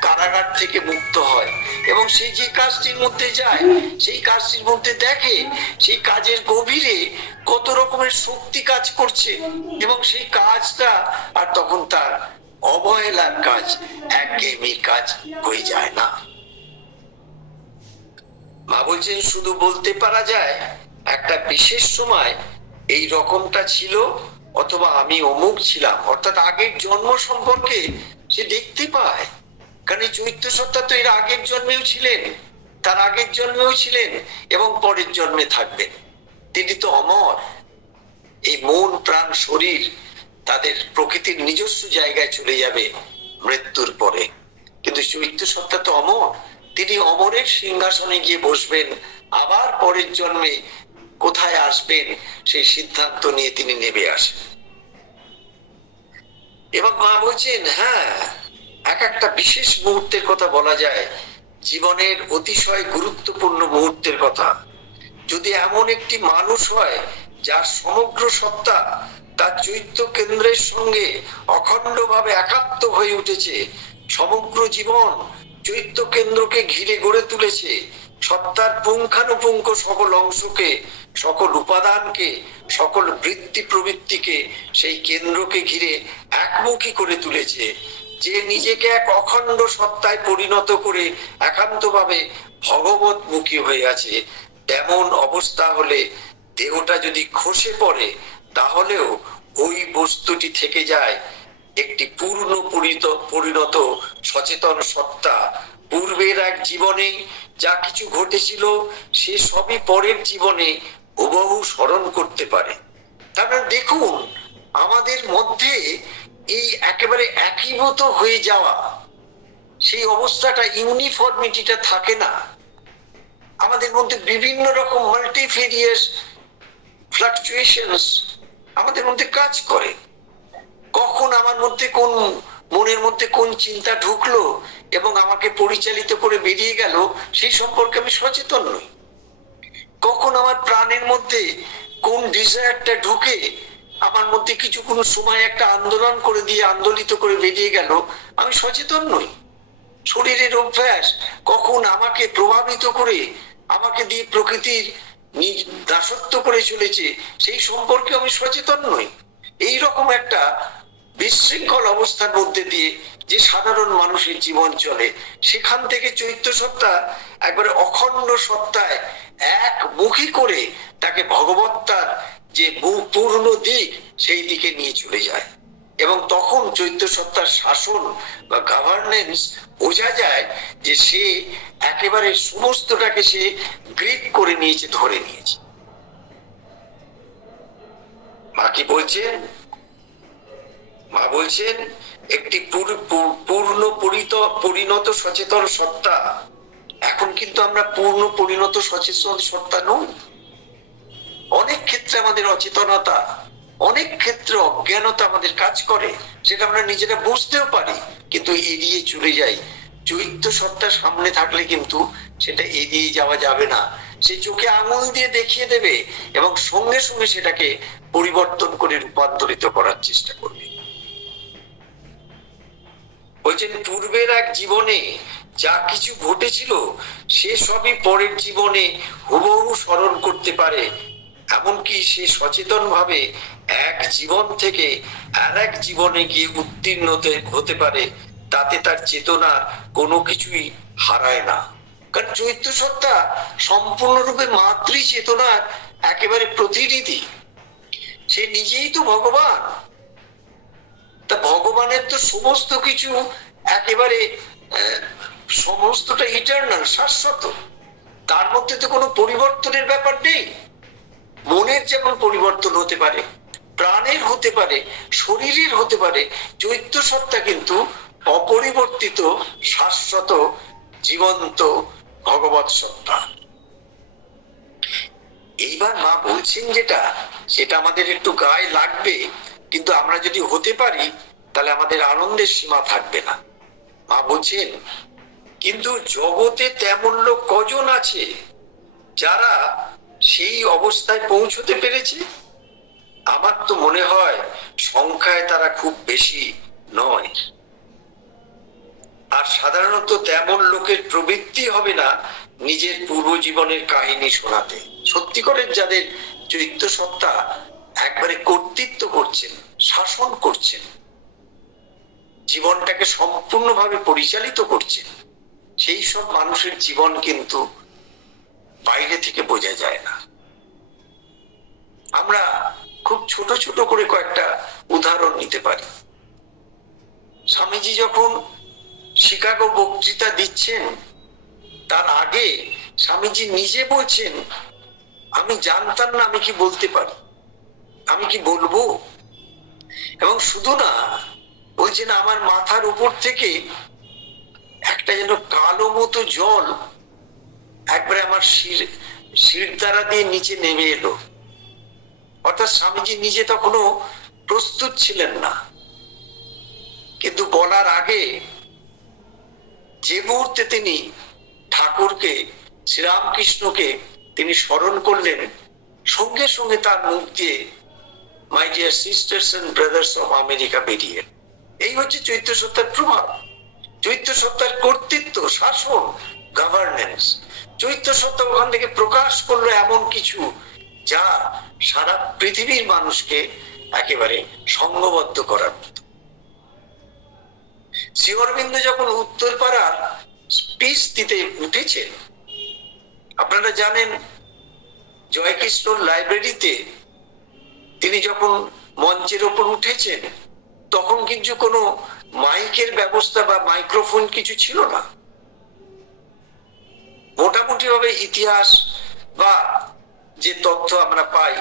কারাগার থেকে মুক্ত হয় এবং সে যে কাজটির মধ্যে যায় সেই কাজটির মধ্যে দেখে সেই কাজের গভীরে কত রকমের শক্তি কাজ করছে এবং সেই কাজটা আর তখন তার অবহেলার কাজ, একঘেয়েমির কাজ হয়ে যায় না। মা বলছেন শুধু বলতে পারা যায় একটা বিশেষ সময় এই রকমটা ছিল, অথবা আমি অমুক ছিলাম, অর্থাৎ আগের জন্ম সম্পর্কে সে দেখতে পায়। কারণ চৈত্য সত্তা তো এর আগের জন্মেও ছিলেন, তার আগের জন্মেও ছিলেন এবং পরের জন্মে থাকবেন। তিনি তো অমর। এই মন প্রাণ শরীর তাদের প্রকৃতির নিজস্ব জায়গায় চলে যাবে মৃত্যুর পরে, কিন্তু চৈত্য সত্তা তো অমর। তিনি অমরের সিংহাসনে গিয়ে বসবেন, আবার পরের জন্মে কোথায় আসবেন সেই সিদ্ধান্ত নিয়ে তিনি নেমে আসেন। এবং মা বলছেন হ্যাঁ, এক একটা বিশেষ মুহূর্তের কথা বলা যায়, জীবনের অতিশয় গুরুত্বপূর্ণ মুহূর্তের কথা। যদি এমন একটি মানুষ হয় যার সমগ্র সত্তা তার চৈত্য কেন্দ্রের সঙ্গে অখণ্ডভাবে একাত্ম হয়ে উঠেছে, সমগ্র জীবন চৈত্য কেন্দ্রকে ঘিরে গড়ে তুলেছে, সত্তার পুঙ্খানুপুঙ্খ সকল অংশকে, সকল উপাদানকে, সকল বৃত্তি প্রবৃত্তিকে সেই কেন্দ্রকে ঘিরে একমুখী করে তুলেছে, যে নিজেকে এক অখণ্ড সত্তায় পরিণত করে একান্তভাবে ভগবতমুখী হয়ে আছে, তেমন অবস্থা হলে দেহটা যদি খসে পড়ে তাহলেও ওই বস্তুটি থেকে যায় একটি পূর্ণ পরিণত সচেতন সত্তা। পূর্বের এক জীবনে যা কিছু ঘটেছিল সে সবই পরের জীবনে হুবহু স্মরণ করতে পারে। তারপরে দেখুন আমাদের মধ্যে এই একেবারে একীভূত হয়ে যাওয়া, সেই অবস্থাটা, ইউনিফর্মিটিটা থাকে না। আমাদের মধ্যে বিভিন্ন রকম মাল্টিফেরিয়াস ফ্লাকচুয়েশনস আমাদের মধ্যে কাজ করে। কখন আমার মধ্যে কোন মনের মধ্যে কোন চিন্তা ঢুকলো এবং আমাকে পরিচালিত করে বেরিয়ে গেল সেই সম্পর্কে আমি সচেতন নই। কখন আমার প্রাণের মধ্যে কোন ডিজায়ারটা ঢুকে আমার মধ্যে কিছু কোনো সময় একটা আন্দোলন করে দিয়ে আন্দোলিত করে বেরিয়ে গেল আমি সচেতন নই। শরীরের অভ্যাস কখন আমাকে প্রভাবিত করে আমাকে দিয়ে প্রকৃতির দাসত্ব করে চলেছে সেই সম্পর্কে আমি সচেতন নই। এইরকম একটা বিশৃঙ্খল অবস্থার মধ্যে দিয়ে যে সাধারণ মানুষের জীবন চলে, সেখান থেকে চৈত্য সত্তা একবারে অখণ্ড সত্তায় একমুখী করে তাকে ভগবত্তার যে পূর্ণ দিক সেই দিকে নিয়ে চলে যায় এবং তখন চৈত্য সত্তার শাসন বা গভর্নেন্স বোঝা যায় যে সে একেবারে সমস্তটাকে সে গ্রিপ করে নিয়েছে, ধরে নিয়েছে। মা কি বলছেন? মা বলছেন একটি পূর্ণ পরিণত সচেতন সত্তা। এখন কিন্তু আমরা পূর্ণ পরিণত সচেতন সত্তা নই। অনেক ক্ষেত্রে আমাদের অচেতনতা, অনেক ক্ষেত্রে অজ্ঞানতা আমাদের কাজ করে, সেটা আমরা নিজেরা বুঝতেও পারি কিন্তু এড়িয়ে চলে যাই। চৈত্য সত্তা সামনে থাকলে কিন্তু সেটা এড়িয়ে যাওয়া যাবে না। সে চোখে আঙুল দিয়ে দেখিয়ে দেবে এবং সঙ্গে সঙ্গে সেটাকে পরিবর্তন করে রূপান্তরিত করার চেষ্টা করবে। বলছেন পূর্বের এক জীবনে যা কিছু ঘটেছিল সে সবই পরের জীবনে হুবহু স্মরণ করতে পারে। এমনকি সে সচেতন ভাবে এক জীবন থেকে আর এক জীবনে গিয়ে উত্তীর্ণ হতে পারে, তাতে তার চেতনা কোনো কিছুই হারায় না। কারণ চৈত্য সত্তা সম্পূর্ণরূপে মাতৃ চেতনার একেবারে প্রতিনিধি। সে নিজেই তো ভগবান। তা ভগবানের তো সমস্ত কিছু একেবারে সমস্তটা ইটারনাল, শাশ্বত। তার মধ্যে তো কোনো পরিবর্তনের ব্যাপার নেই। মনের যেমন পরিবর্তন হতে পারে, প্রাণের হতে পারে, শরীরের হতে পারে, চৈত্য সত্তা কিন্তু অপরিবর্তিত, শাশ্বত, জীবন্ত ভগবৎ সত্তা। এইবার মা বলছেন যেটা, সেটা আমাদের একটু গায়ে লাগবে, কিন্তু আমরা যদি হতে পারি তাহলে আমাদের আনন্দের সীমা থাকবে না। মা বলছেন, কিন্তু জগতে তেমন লোক কজন আছে যারা সেই অবস্থায় পৌঁছতে পেরেছে? আমার তো মনে হয় সংখ্যায় তারা খুব বেশি নয়। আর সাধারণত তেমন লোকের প্রবৃত্তি হবে না নিজের পূর্ব জীবনের কাহিনী শোনাতে। সত্যিকারের যাদের চৈত্য সত্তা একবারে কর্তৃত্ব করছেন, শাসন করছেন, জীবনটাকে সম্পূর্ণভাবে পরিচালিত করছেন, সেই সব মানুষের জীবন কিন্তু বাইরে থেকে বোঝা যায় না। আমরা খুব ছোট ছোট করে কয়েকটা উদাহরণ নিতে পারি। স্বামীজি যখন শিকাগো বক্তৃতা দিচ্ছেন, তার আগে স্বামীজি নিজে বলছেন, আমি জানতাম না আমি কি বলতে পারি, আমি কি বলবো। এবং শুধু না, বলছেন আমার মাথার উপর থেকে একটা যেন কালো মতো জল একবারে আমার শির দ্বারা দিয়ে নিচে নেমে এলো। অর্থাৎ স্বামীজি নিজে তখনও প্রস্তুত ছিলেন না, কিন্তু বলার আগে যে মুহূর্তে তিনি ঠাকুরকে, শ্রীরামকৃষ্ণকে তিনি স্মরণ করলেন, সঙ্গে সঙ্গে তার মুখ দিয়ে my dear sisters and brothers of America বেরিয়ে। এই হচ্ছে চৈত্য সত্তার প্রভাব, চৈত্য সত্তার কর্তৃত্ব, শাসন, গভর্নেন্স। চৈত্য সত্তা ওখান থেকে প্রকাশ করলো এমন কিছু যা সারা পৃথিবীর মানুষকে একেবারে সংঘবদ্ধ করার মতো। শ্রী অরবিন্দ যখন উত্তরপাড়ার স্পিচ দিতে উঠেছেন, আপনারা জানেন জয়কৃষ্ণ লাইব্রেরিতে তিনি যখন মঞ্চের ওপর উঠেছেন, তখন কিন্তু কোনো মাইকের ব্যবস্থা বা মাইক্রোফোন কিছু ছিল না। মোটামুটি ভাবে ইতিহাস বা যে তথ্য আমরা পাই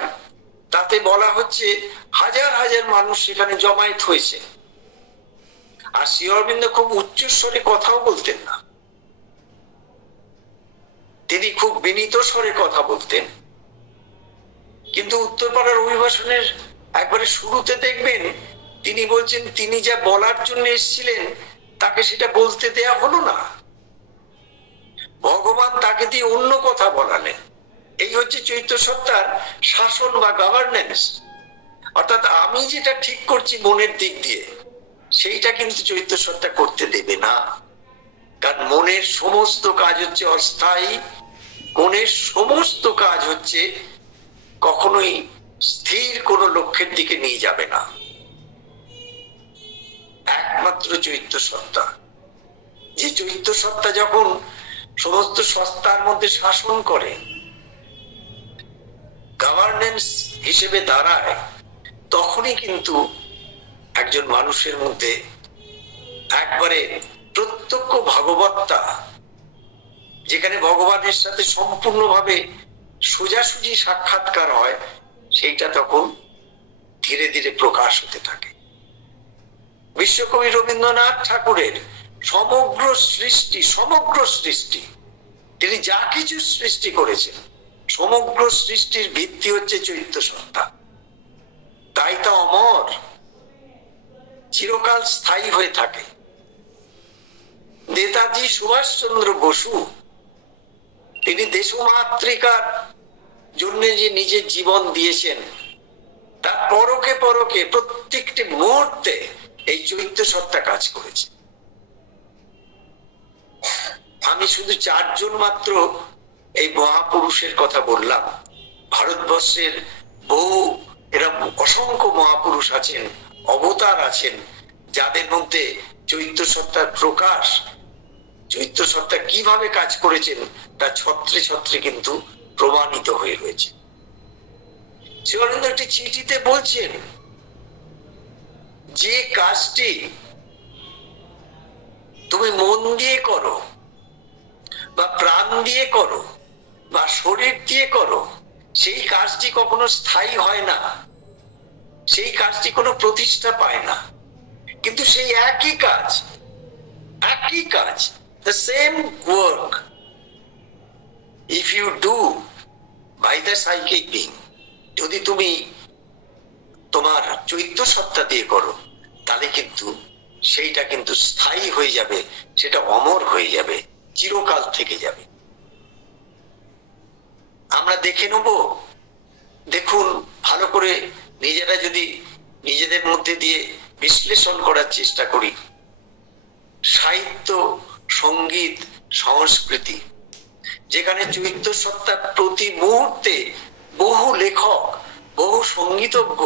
তাতে বলা হচ্ছে হাজার হাজার মানুষ সেখানে জমায়েত হয়েছে। আর শ্রী অরবিন্দ খুব উচ্চস্বরে কথাও বলতেন না, তিনি খুব বিনীত স্বরে কথা বলতেন। কিন্তু উত্তরপাড়ার অভিভাষণের একবারে শুরুতে দেখবেন তিনি বলছেন তিনি যা বলার জন্য এসেছিলেন তাকে সেটা বলতে দেয়া হলো না, ভগবান তাকে দিয়ে অন্য কথা বলালেন। এই হচ্ছে চৈত্য সত্তার শাসন বা গভর্নেন্স। অর্থাৎ আমি যেটা ঠিক করছি মনের দিক দিয়ে, সেইটা কিন্তু চৈত্য সত্তা করতে দেবে না। কারণ মনের সমস্ত কাজ হচ্ছে অস্থায়ী, মনের সমস্ত কাজ হচ্ছে কখনোই স্থির কোনো লক্ষ্যের দিকে নিয়ে যাবে না। একমাত্র চৈত্য সত্তা, যে চৈত্য সত্তা যখন সমস্ত সত্তার মধ্যে শাসন করে, গভর্নেন্স হিসেবে দাঁড়ায়, তখনই কিন্তু একজন মানুষের মধ্যে একবারে প্রত্যক্ষ ভাগবত্তা, যেখানে ভগবানের সাথে সম্পূর্ণভাবে সোজাসুজি সাক্ষাৎকার হয়, সেইটা তখন ধীরে ধীরে প্রকাশ হতে থাকে। বিশ্বকবি রবীন্দ্রনাথ ঠাকুরের সমগ্র সৃষ্টি তিনি যা কিছু সৃষ্টি করেছেন, সমগ্র সৃষ্টির ভিত্তি হচ্ছে চৈত্য সত্তা। তাই তা অমর, চিরকাল স্থায়ী হয়ে থাকে। নেতাজি সুভাষচন্দ্র বসু তিনি দেশমাতৃকার জন্য যে নিজের জীবন দিয়েছেন, তার পরকে পরকে প্রত্যেকটি মুহূর্তে এই চৈত্য সত্তা কাজ করেছে। আমি শুধু 4 জন মাত্র এই মহাপুরুষের কথা বললাম। ভারতবর্ষের বহু এরকম অসংখ্য মহাপুরুষ আছেন, অবতার আছেন, যাদের মধ্যে চৈত্য সত্তার প্রকাশ চৈত্র সত্তা কিভাবে কাজ করেছেন তা ছত্রে ছত্রে কিন্তু প্রমাণিত হয়ে রয়েছে। শ্রী অরবিন্দ একটি চিঠিতে বলছেন, যে কাজটি তুমি মন দিয়ে করো বা প্রাণ দিয়ে করো বা শরীর দিয়ে করো, সেই কাজটি কখনো স্থায়ী হয় না, সেই কাজটি কোনো প্রতিষ্ঠা পায় না। কিন্তু সেই একই কাজ, the same work, if you do by the psychic being, যদি তুমি তোমার চৈত্য সত্তা দিয়ে করো, তাহলে কিন্তু সেইটা কিন্তু স্থায়ী হয়ে যাবে, সেটা অমর হয়ে যাবে, চিরকাল থেকে যাবে। আমরা দেখে নেব, দেখুন ভালো করে নিজেরা যদি নিজেদের মধ্যে দিয়ে বিশ্লেষণ করার চেষ্টা করি, সাহিত্য, সঙ্গীত, সংস্কৃতি, যেখানে চৈত্য সত্তা প্রতি মুহূর্তে বহু লেখক, বহু সঙ্গীতজ্ঞ,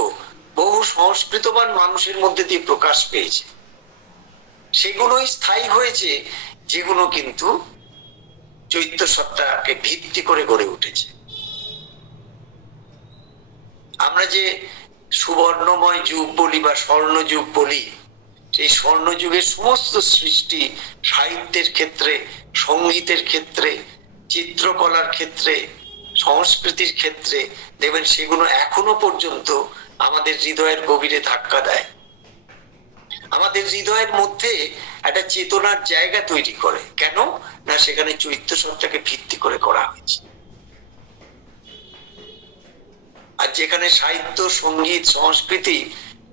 বহু সংস্কৃতবান মানুষের মধ্যে দিয়ে প্রকাশ পেয়েছে, সেগুলোই স্থায়ী হয়েছে, যেগুলো কিন্তু চৈত্য সত্তাকে ভিত্তি করে গড়ে উঠেছে। আমরা যে সুবর্ণময় যুগ বলি বা স্বর্ণ যুগ বলি, সেই স্বর্ণ যুগের সমস্ত সৃষ্টি সাহিত্যের ক্ষেত্রে, সঙ্গীতের ক্ষেত্রে, চিত্রকলার ক্ষেত্রে, সংস্কৃতির ক্ষেত্রে দেখবেন সেগুলো এখনো পর্যন্ত আমাদের হৃদয়ের গভীরে ধাক্কা দেয়, আমাদের হৃদয়ের মধ্যে একটা চেতনার জায়গা তৈরি করে। কেন না, সেখানে চৈত্য সত্তাকে ভিত্তি করে করা হয়েছে। আর যেখানে সাহিত্য, সঙ্গীত, সংস্কৃতি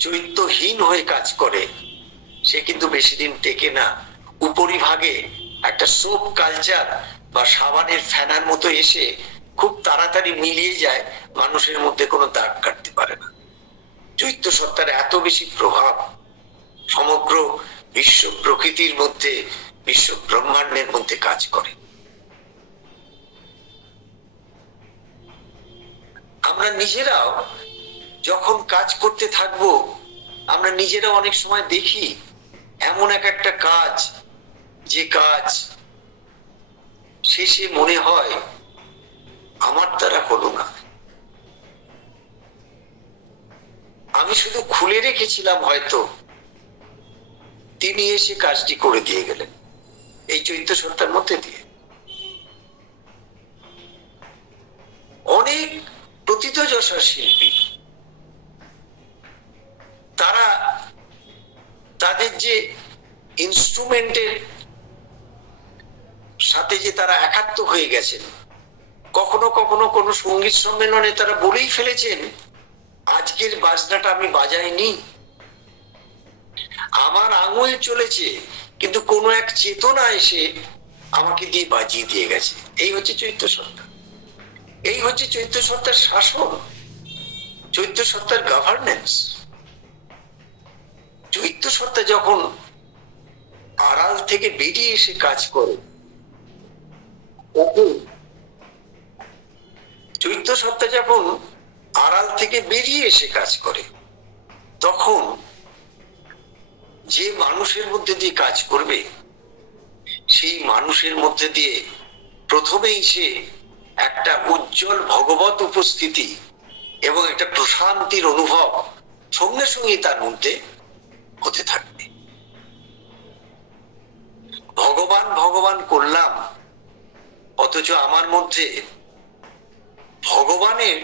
চৈত্যহীন হয়ে কাজ করে, সে কিন্তু বেশি দিন টেকে না। উপরিভাগে একটা সোপ কালচার বা সাবানের ফেনার মতো এসে খুব তাড়াতাড়ি মিলিয়ে যায়, মানুষের মধ্যে কোনো দাগ কাটতে পারে না। চৈত্য সত্তার এত বেশি প্রভাব সমগ্র বিশ্ব প্রকৃতির মধ্যে, বিশ্ব ব্রহ্মাণ্ডের মধ্যে কাজ করে। আমরা নিজেরাও যখন কাজ করতে থাকবো, আমরা নিজেরা অনেক সময় দেখি এমন একটা কাজ, যে কাজ শেষে মনে হয় আমার দ্বারা হলো না, আমি শুধু খুলে রেখেছিলাম, হয়তো তিনি এসে কাজটি করে দিয়ে গেলেন এই চৈত্য সত্তার মধ্যে দিয়ে। অনেক প্রথিতযশা শিল্পী, তারা তাদের যে ইনস্ট্রুমেন্টের সাথে যে তারা একাত্ম হয়ে গেছেন, কখনো কখনো কোনো সঙ্গীত সম্মেলনে তারা বলেই ফেলেছেন, আজকের বাজনাটা আমি বাজাইনি, আমার আঙুল চলেছে, কিন্তু কোনো এক চেতনা এসে আমাকে দিয়ে বাজিয়ে দিয়ে গেছে। এই হচ্ছে চৈত্য সত্তা, এই হচ্ছে চৈত্য সত্তার শাসন, চৈত্য সত্তার গভর্নেন্স। চৈত্য সত্তা যখন আড়াল থেকে বেরিয়ে এসে কাজ করে, চৈত্য সত্তা যখন আড়াল থেকে বেরিয়ে এসে কাজ করে, তখন যে মানুষের মধ্যে দিয়ে কাজ করবে, সেই মানুষের মধ্যে দিয়ে প্রথমেই সে একটা উজ্জ্বল ভগবত উপস্থিতি এবং একটা প্রশান্তির অনুভব সঙ্গে সঙ্গে তার মধ্যে হতে থাকবে। ভগবান ভগবান করলাম, অথচ আমার মধ্যে ভগবানের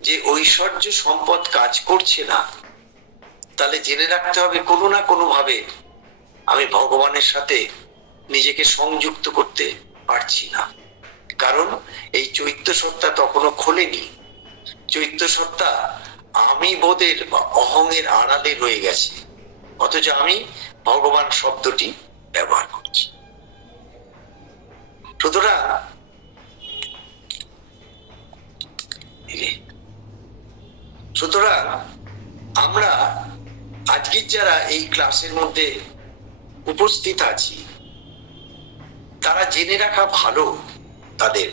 যে ঐশ্বর্য সম্পদ কাজ করছে না, তাহলে জেনে রাখতে হবে কোনো না কোনো ভাবে আমি ভগবানের সাথে নিজেকে সংযুক্ত করতে পারছি না। কারণ এই চৈত্য সত্তা তখনও খোলেনি। চৈত্য সত্তা আমি বোধের বা অহংয়ের আড়ালে রয়ে গেছে, অথচ আমি ভগবান শব্দটি ব্যবহার করছি। সুতরাং আমরা আজকের যারা এই ক্লাসের মধ্যে উপস্থিত আছি, তারা জেনে রাখা ভালো তাদের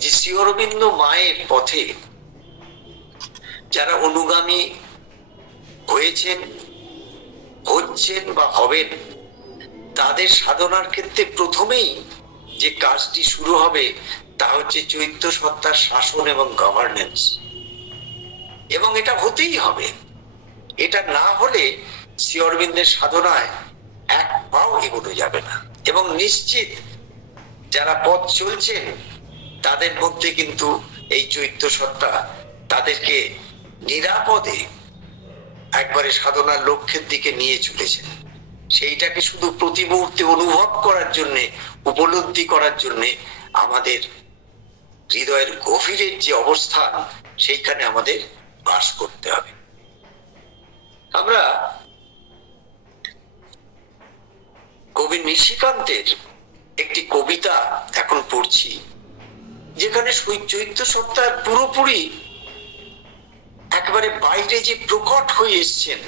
যে শ্রী অরবিন্দ মায়ের পথে যারা অনুগামী হয়েছেন, হচ্ছেন বা হবেন, তাদের সাধনার ক্ষেত্রে প্রথমেই যে কাজটি শুরু হবে তা হচ্ছে চৈত্য সত্তার শাসন এবং গভর্নেন্স, এবং এটা হতেই হবে। এটা না হলে শ্রী অরবিন্দের সাধনায় এক পাও এগোনো যাবে না। এবং নিশ্চিত যারা পথ চলছেন তাদের মধ্যে কিন্তু এই চৈত্য সত্তা তাদেরকে নিরাপদে একবারে সাধনার লক্ষ্যের দিকে নিয়ে চলেছেন। সেইটাকে শুধু প্রতি মুহূর্তে অনুভব করার জন্য, উপলব্ধি করার জন্য আমাদের হৃদয়ের গভীরের যে অবস্থান সেইখানে আমাদের বাস করতে হবে। আমরা কবি নিশিকান্তের একটি কবিতা এখন পড়ছি, যেখানে চৈত্য সত্তার পুরোপুরি একেবারে বাইরে যে প্রকট হয়ে এসছেন,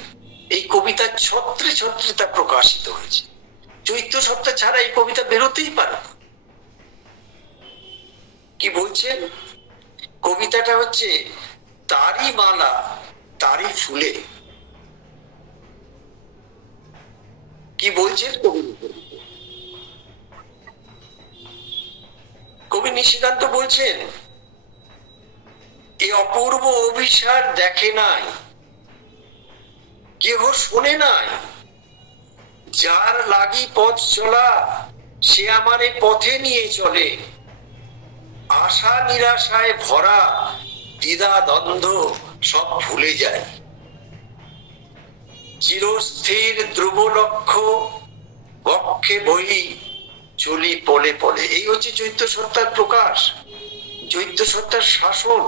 এই কবিতার ছত্রে ছত্রে তা প্রকাশিত হয়েছে। চৈত্য সত্তা ছাড়া এই কবিতা বেরোতেই পারে না। কি বলছেন? কবিতাটা হচ্ছে তারি মালা তারি ফুলে। কি বলছেন কবি নিশিকান্ত? বলছেন এ অপূর্ব অভিসার দেখে নাই, কেহ শোনে নাই, যার লাগি পথ চলা সে আমারে পথে নিয়ে চলে, আশা নিরাশায় ভরা দ্বিধা দ্বন্দ্ব সব ভুলে যায়, চিরস্থির ধ্রুব লক্ষ্য বক্ষে বই চলি পলে পলে। এই হচ্ছে চৈত্য সত্তার প্রকাশ, চৈত্য সত্তার শাসন।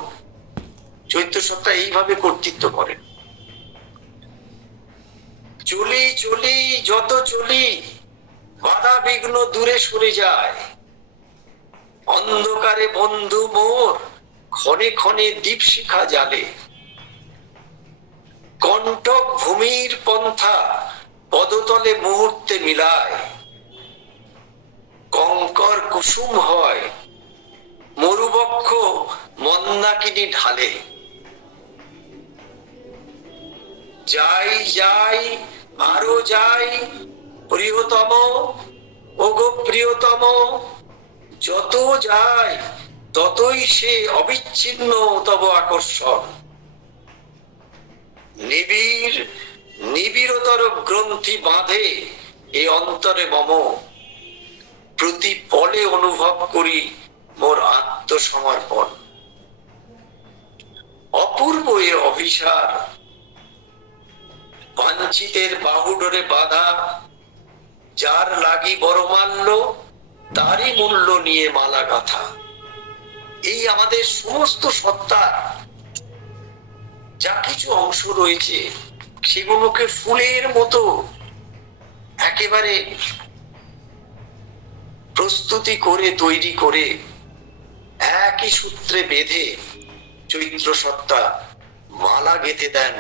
চৈত্য সত্তা এইভাবে কর্তৃত্ব করে। চলি চলি যত চলি বাধা বিঘ্ন দূরে সরে যায়, অন্ধকারে বন্ধু মোর ক্ষণে ক্ষণে দীপশিখা জ্বালে, কণ্টক ভূমির পন্থা পদতলে মুহূর্তে মিলায়, কঙ্কর কুসুম হয় মরুবক্ষ মন্দাকিনী ঢালে, যাই যাই আরো যাই প্রিয়তম ওগো প্রিয়তম, যত যায় ততই সে অবিচ্ছিন্ন তব আকর্ষণ, নিবিড় নিবিড়তর গ্রন্থি বাঁধে এ অন্তরে মম, প্রতি পলে অনুভব করি মোর আত্মসমর্পণ। অপূর্ব এ অভিসার, বাঞ্ছিতের বাহুডোরে বাধা, যার লাগি বড়মাল্য তারই মূল্য নিয়ে মালা গাথা। এই আমাদের সমস্ত সত্তার যা কিছু অংশ রয়েছে সেগুলোকে ফুলের মতো একেবারে প্রস্তুতি করে তৈরি করে একই সূত্রে বেঁধে চৈত্র সত্তা মালা গেঁথে দেন।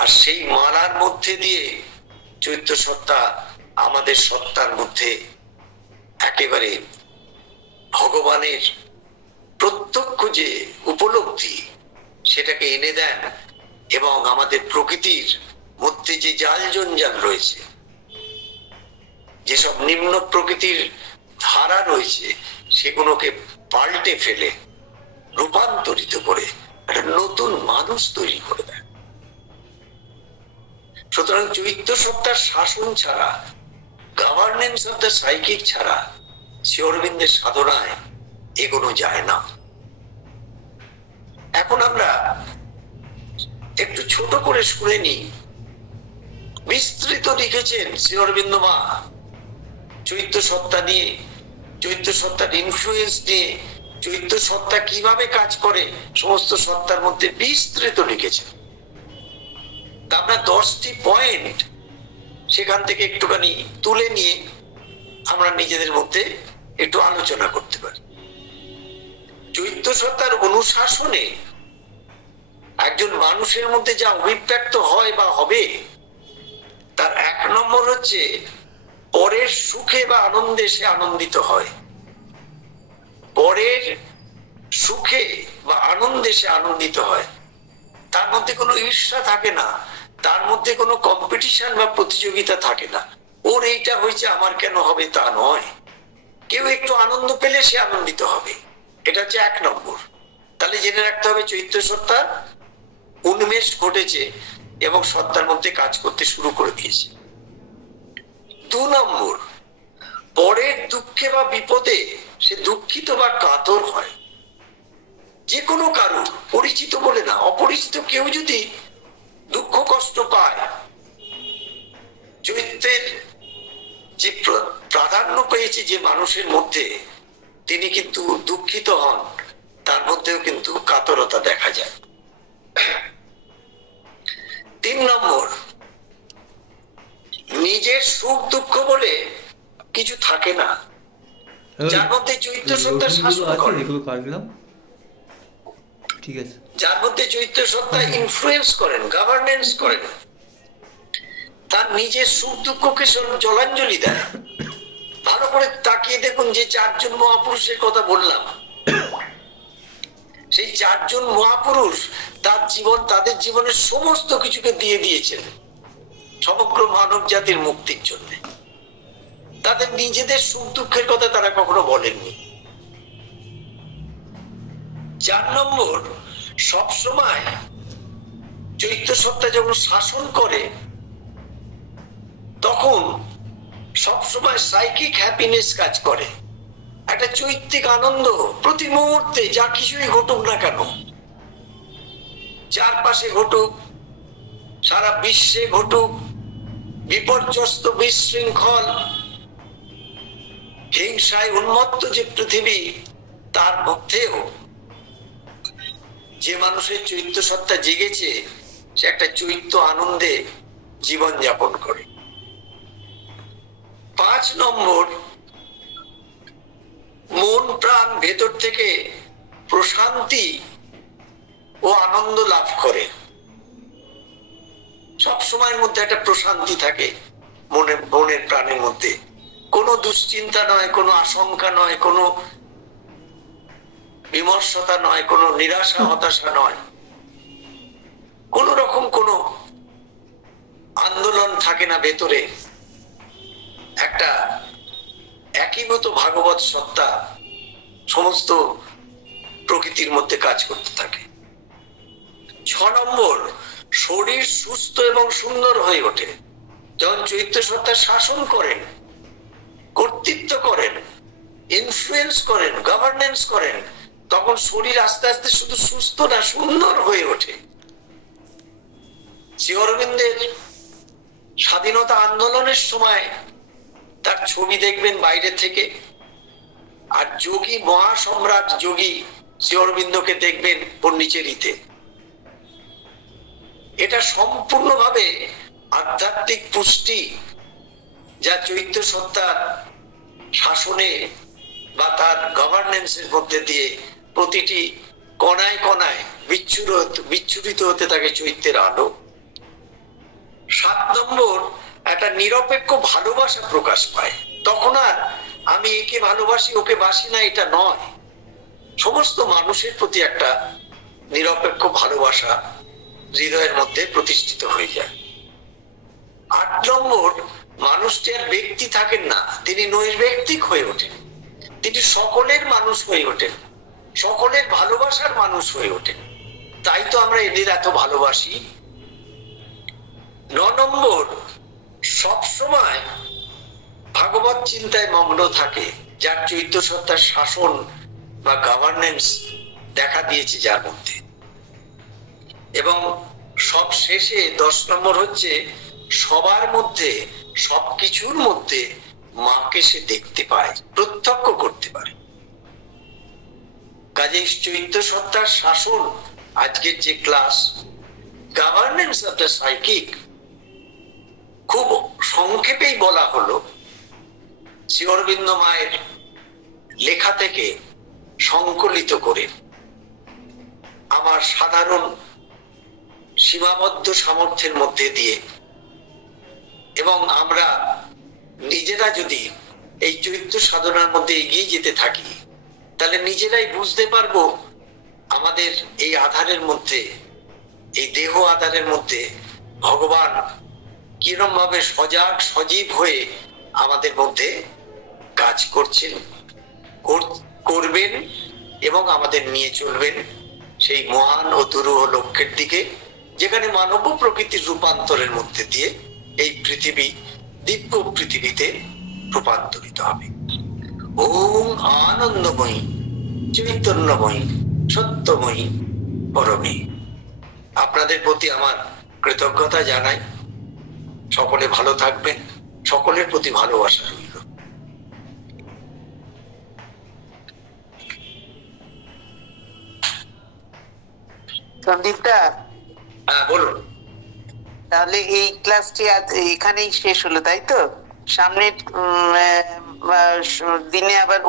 আর সেই মালার মধ্যে দিয়ে চৈত্র সত্তা আমাদের সত্তার মধ্যে একেবারে ভগবানের প্রত্যক্ষ যে উপলব্ধি সেটাকে এনে দেন, এবং আমাদের প্রকৃতির মধ্যে যে জাল জঞ্জাল রয়েছে, যেসব নিম্ন প্রকৃতির ধারা রয়েছে, সেগুলোকে পাল্টে ফেলে রূপান্তরিত করে একটা নতুন মানুষ তৈরি করে দেয়। সুতরাং চৈত্য সত্তার শাসন ছাড়া, গভর্নেন্স অফ দ্য সাইকিক ছাড়া শ্রী অরবিন্দের সাধনায় এগোনো যায় না। এখন আমরা একটু ছোট করে শুনে নিই। বিস্তৃত লিখেছেন শ্রী অরবিন্দ মা চৈত্য সত্তা নিয়ে, চৈত্য সত্তার ইনফ্লুয়েন্স নিয়ে, চৈত্য সত্তা কিভাবে কাজ করে সমস্ত সত্তার মধ্যে বিস্তৃত লিখেছেন। আমরা 10টি পয়েন্ট সেখান থেকে একটুখানি তুলে নিয়ে আমরা নিজেদের মধ্যে একটু আলোচনা করতে পারি। চৈত্য সত্তার অনুশাসনে একজন মানুষের মধ্যে যা অভিব্যক্ত হয় বা হবে, তার 1 নম্বর হচ্ছে পরের সুখে বা আনন্দে সে আনন্দিত হয়। পরের সুখে বা আনন্দে সে আনন্দিত হয়। তার মধ্যে কোনো ঈর্ষা থাকে না, তার মধ্যে কোনো কম্পিটিশন বা প্রতিযোগিতা থাকে না। ওর এইটা হয়েছে আমার কেন হবে তা নয়, কেউ একটু আনন্দ পেলে সে আনন্দিত হবে, এটা হচ্ছে 1 নম্বর। তাহলে জেনে রাখতে হবে চৈত্র সত্তার উন্মেষ ঘটেছে এবং সত্তার মধ্যে কাজ করতে শুরু করে দিয়েছে। 2 নম্বর, পরের দুঃখে বা বিপদে সে দুঃখিত বা কাতর হয়। যে কোনো কারণ, পরিচিত বলে না, অপরিচিত কেউ যদি দুঃখ কষ্ট পায়, চৈত্রের যে প্রাধান্য পেয়েছে যে মানুষের মধ্যে, তিনি কিন্তু দুঃখিত হন, তার মধ্যেও কিন্তু কাতরতা দেখা যায়। 3 নম্বর, নিজের সুখ দুঃখ বলে কিছু থাকে না, যার মধ্যে চৈত্র সত্তা শাসন করে, ঠিক আছে, যার মধ্যে চৈত্র সত্তা ইনফ্লুয়েন্স করেন, গভর্নেন্স করেন, তার নিজের সুখ দুঃখকে জলাঞ্জলি দেয়। ভালো করে তাকিয়ে দেখুন, যে 4 জন মহাপুরুষের কথা বললাম, সেই 4 জন মহাপুরুষ তাদের জীবনের সমস্ত কিছুকে দিয়ে দিয়েছেন সমগ্র মানব জাতির মুক্তির জন্য। তাদের নিজেদের সুখ দুঃখের কথা তারা কখনো বলেননি। 4 নম্বর, সবসময় চৈত্র সত্তা যখন শাসন করে তখন সবসময় সাইকিক হ্যাপিনেস কাজ করে, একটা চৈত্রিক আনন্দ প্রতি মুহূর্তে, যা কিছুই ঘটুক না কেন, চারপাশে ঘটুক, সারা বিশ্বে ঘটুক, বিপর্যস্ত বিশৃঙ্খল হিংসায় উন্মত্ত যে পৃথিবী, তার মধ্যেও যে মানুষের চৈত্র সত্তা জেগেছে সে একটা চৈত্র আনন্দে জীবন যাপন করে। 5 নম্বর, মন প্রাণ ভেতর থেকে প্রশান্তি ও আনন্দ লাভ করে। সব সময়ের মধ্যে একটা প্রশান্তি থাকে মনের প্রাণের মধ্যে, কোনো দুশ্চিন্তা নয়, কোনো আশঙ্কা নয়, কোনো বিমর্ষতা নয়, কোনো নিরাশা হতাশা নয়, কোন রকম কোনো আন্দোলন থাকে না ভেতরে। একটা একীভূত ভাগবত সত্তা সমস্ত প্রকৃতির মধ্যে কাজ করতে থাকে। 6 নম্বর, শরীর সুস্থ এবং সুন্দর হয়ে ওঠে। যখন চৈত্র সত্তা শাসন করেন, কর্তৃত্ব করেন, ইনফ্লুয়েন্স করেন, গভর্নেন্স করেন, তখন শরীর আস্তে আস্তে শুধু সুস্থ না, সুন্দর হয়ে ওঠে। শ্রী অরবিন্দের স্বাধীনতা আন্দোলনের সময় তার ছবি দেখবেন বাইরে থেকে, আর যোগী মহাসম্রাট যোগী শ্রী অরবিন্দকে দেখবেন পন্ডিচেরিতে। এটা সম্পূর্ণভাবে আধ্যাত্মিক পুষ্টি, যা চৈত্র সত্তার শাসনে বা তার গভর্নেন্সের মধ্যে দিয়ে প্রতিটি কণায় কণায় বিচ্ছুরিত হতে থাকে চৈত্রের আলো। 7 নম্বর, একটা নিরপেক্ষ ভালোবাসা প্রকাশ পায়। তখন আর আমি একে ভালোবাসি ওকে বাসি না এটা নয়, সমস্ত মানুষের প্রতি একটা নিরপেক্ষ ভালোবাসা হৃদয়ের মধ্যে প্রতিষ্ঠিত হয়ে যায়। 8 নম্বর, মানুষটি আর ব্যক্তি থাকেন না, তিনি নৈর্ব্যক্তিক হয়ে ওঠেন, তিনি সকলের মানুষ হয়ে ওঠেন, সকলের ভালোবাসার মানুষ হয়ে ওঠেন। তাই তো আমরা এদের এত ভালোবাসি। 9 নম্বর, সবসময় ভাগবত চিন্তায় মগ্ন থাকে, যার চৈত্র সত্তার শাসন বা গভর্নেন্স দেখা দিয়েছে যার মধ্যে। এবং সব শেষে 10 নম্বর হচ্ছে, সবার মধ্যে, সবকিছুর মধ্যে মাকে সে দেখতে পায়, প্রত্যক্ষ করতে পারে। কাজেই চৈত্র সত্তার শাসন, আজকের যে class governance of the psychic, খুব সংক্ষেপেই বলা হলো। শ্রী অরবিন্দ মায়ের লেখা থেকে সংকলিত করে আমার সাধারণ সীমাবদ্ধ সামর্থ্যের মধ্যে দিয়ে, এবং আমরা নিজেরা যদি এই চৈত্র সাধনার মধ্যে এগিয়ে যেতে থাকি, তাহলে নিজেরাই বুঝতে পারবো আমাদের এই আধারের মধ্যে, এই দেহ আধারের মধ্যে ভগবান কিরম ভাবে সজাগ সজীব হয়ে আমাদের মধ্যে কাজ করছেন, করবেন এবং আমাদের নিয়ে চলবেন সেই মহান ও দুরূহ লক্ষ্যের দিকে, যেখানে মানব প্রকৃতির রূপান্তরের মধ্যে দিয়ে এই পৃথিবী দিব্য পৃথিবীতে রূপান্তরিত হবে। ওম আনন্দময়ী চৈতন্যময়ী সত্যময়ী পরমে। আপনাদের প্রতি আমার কৃতজ্ঞতা জানাই। সকলে ভালো থাকবেন, সকলের প্রতি ভালোবাসা রইল। সন্দীপদা, হ্যাঁ বলুন। তাহলে এই ক্লাসটি আজ এখানেই শেষ হলো, তাই তো? সামনের দিনে আবার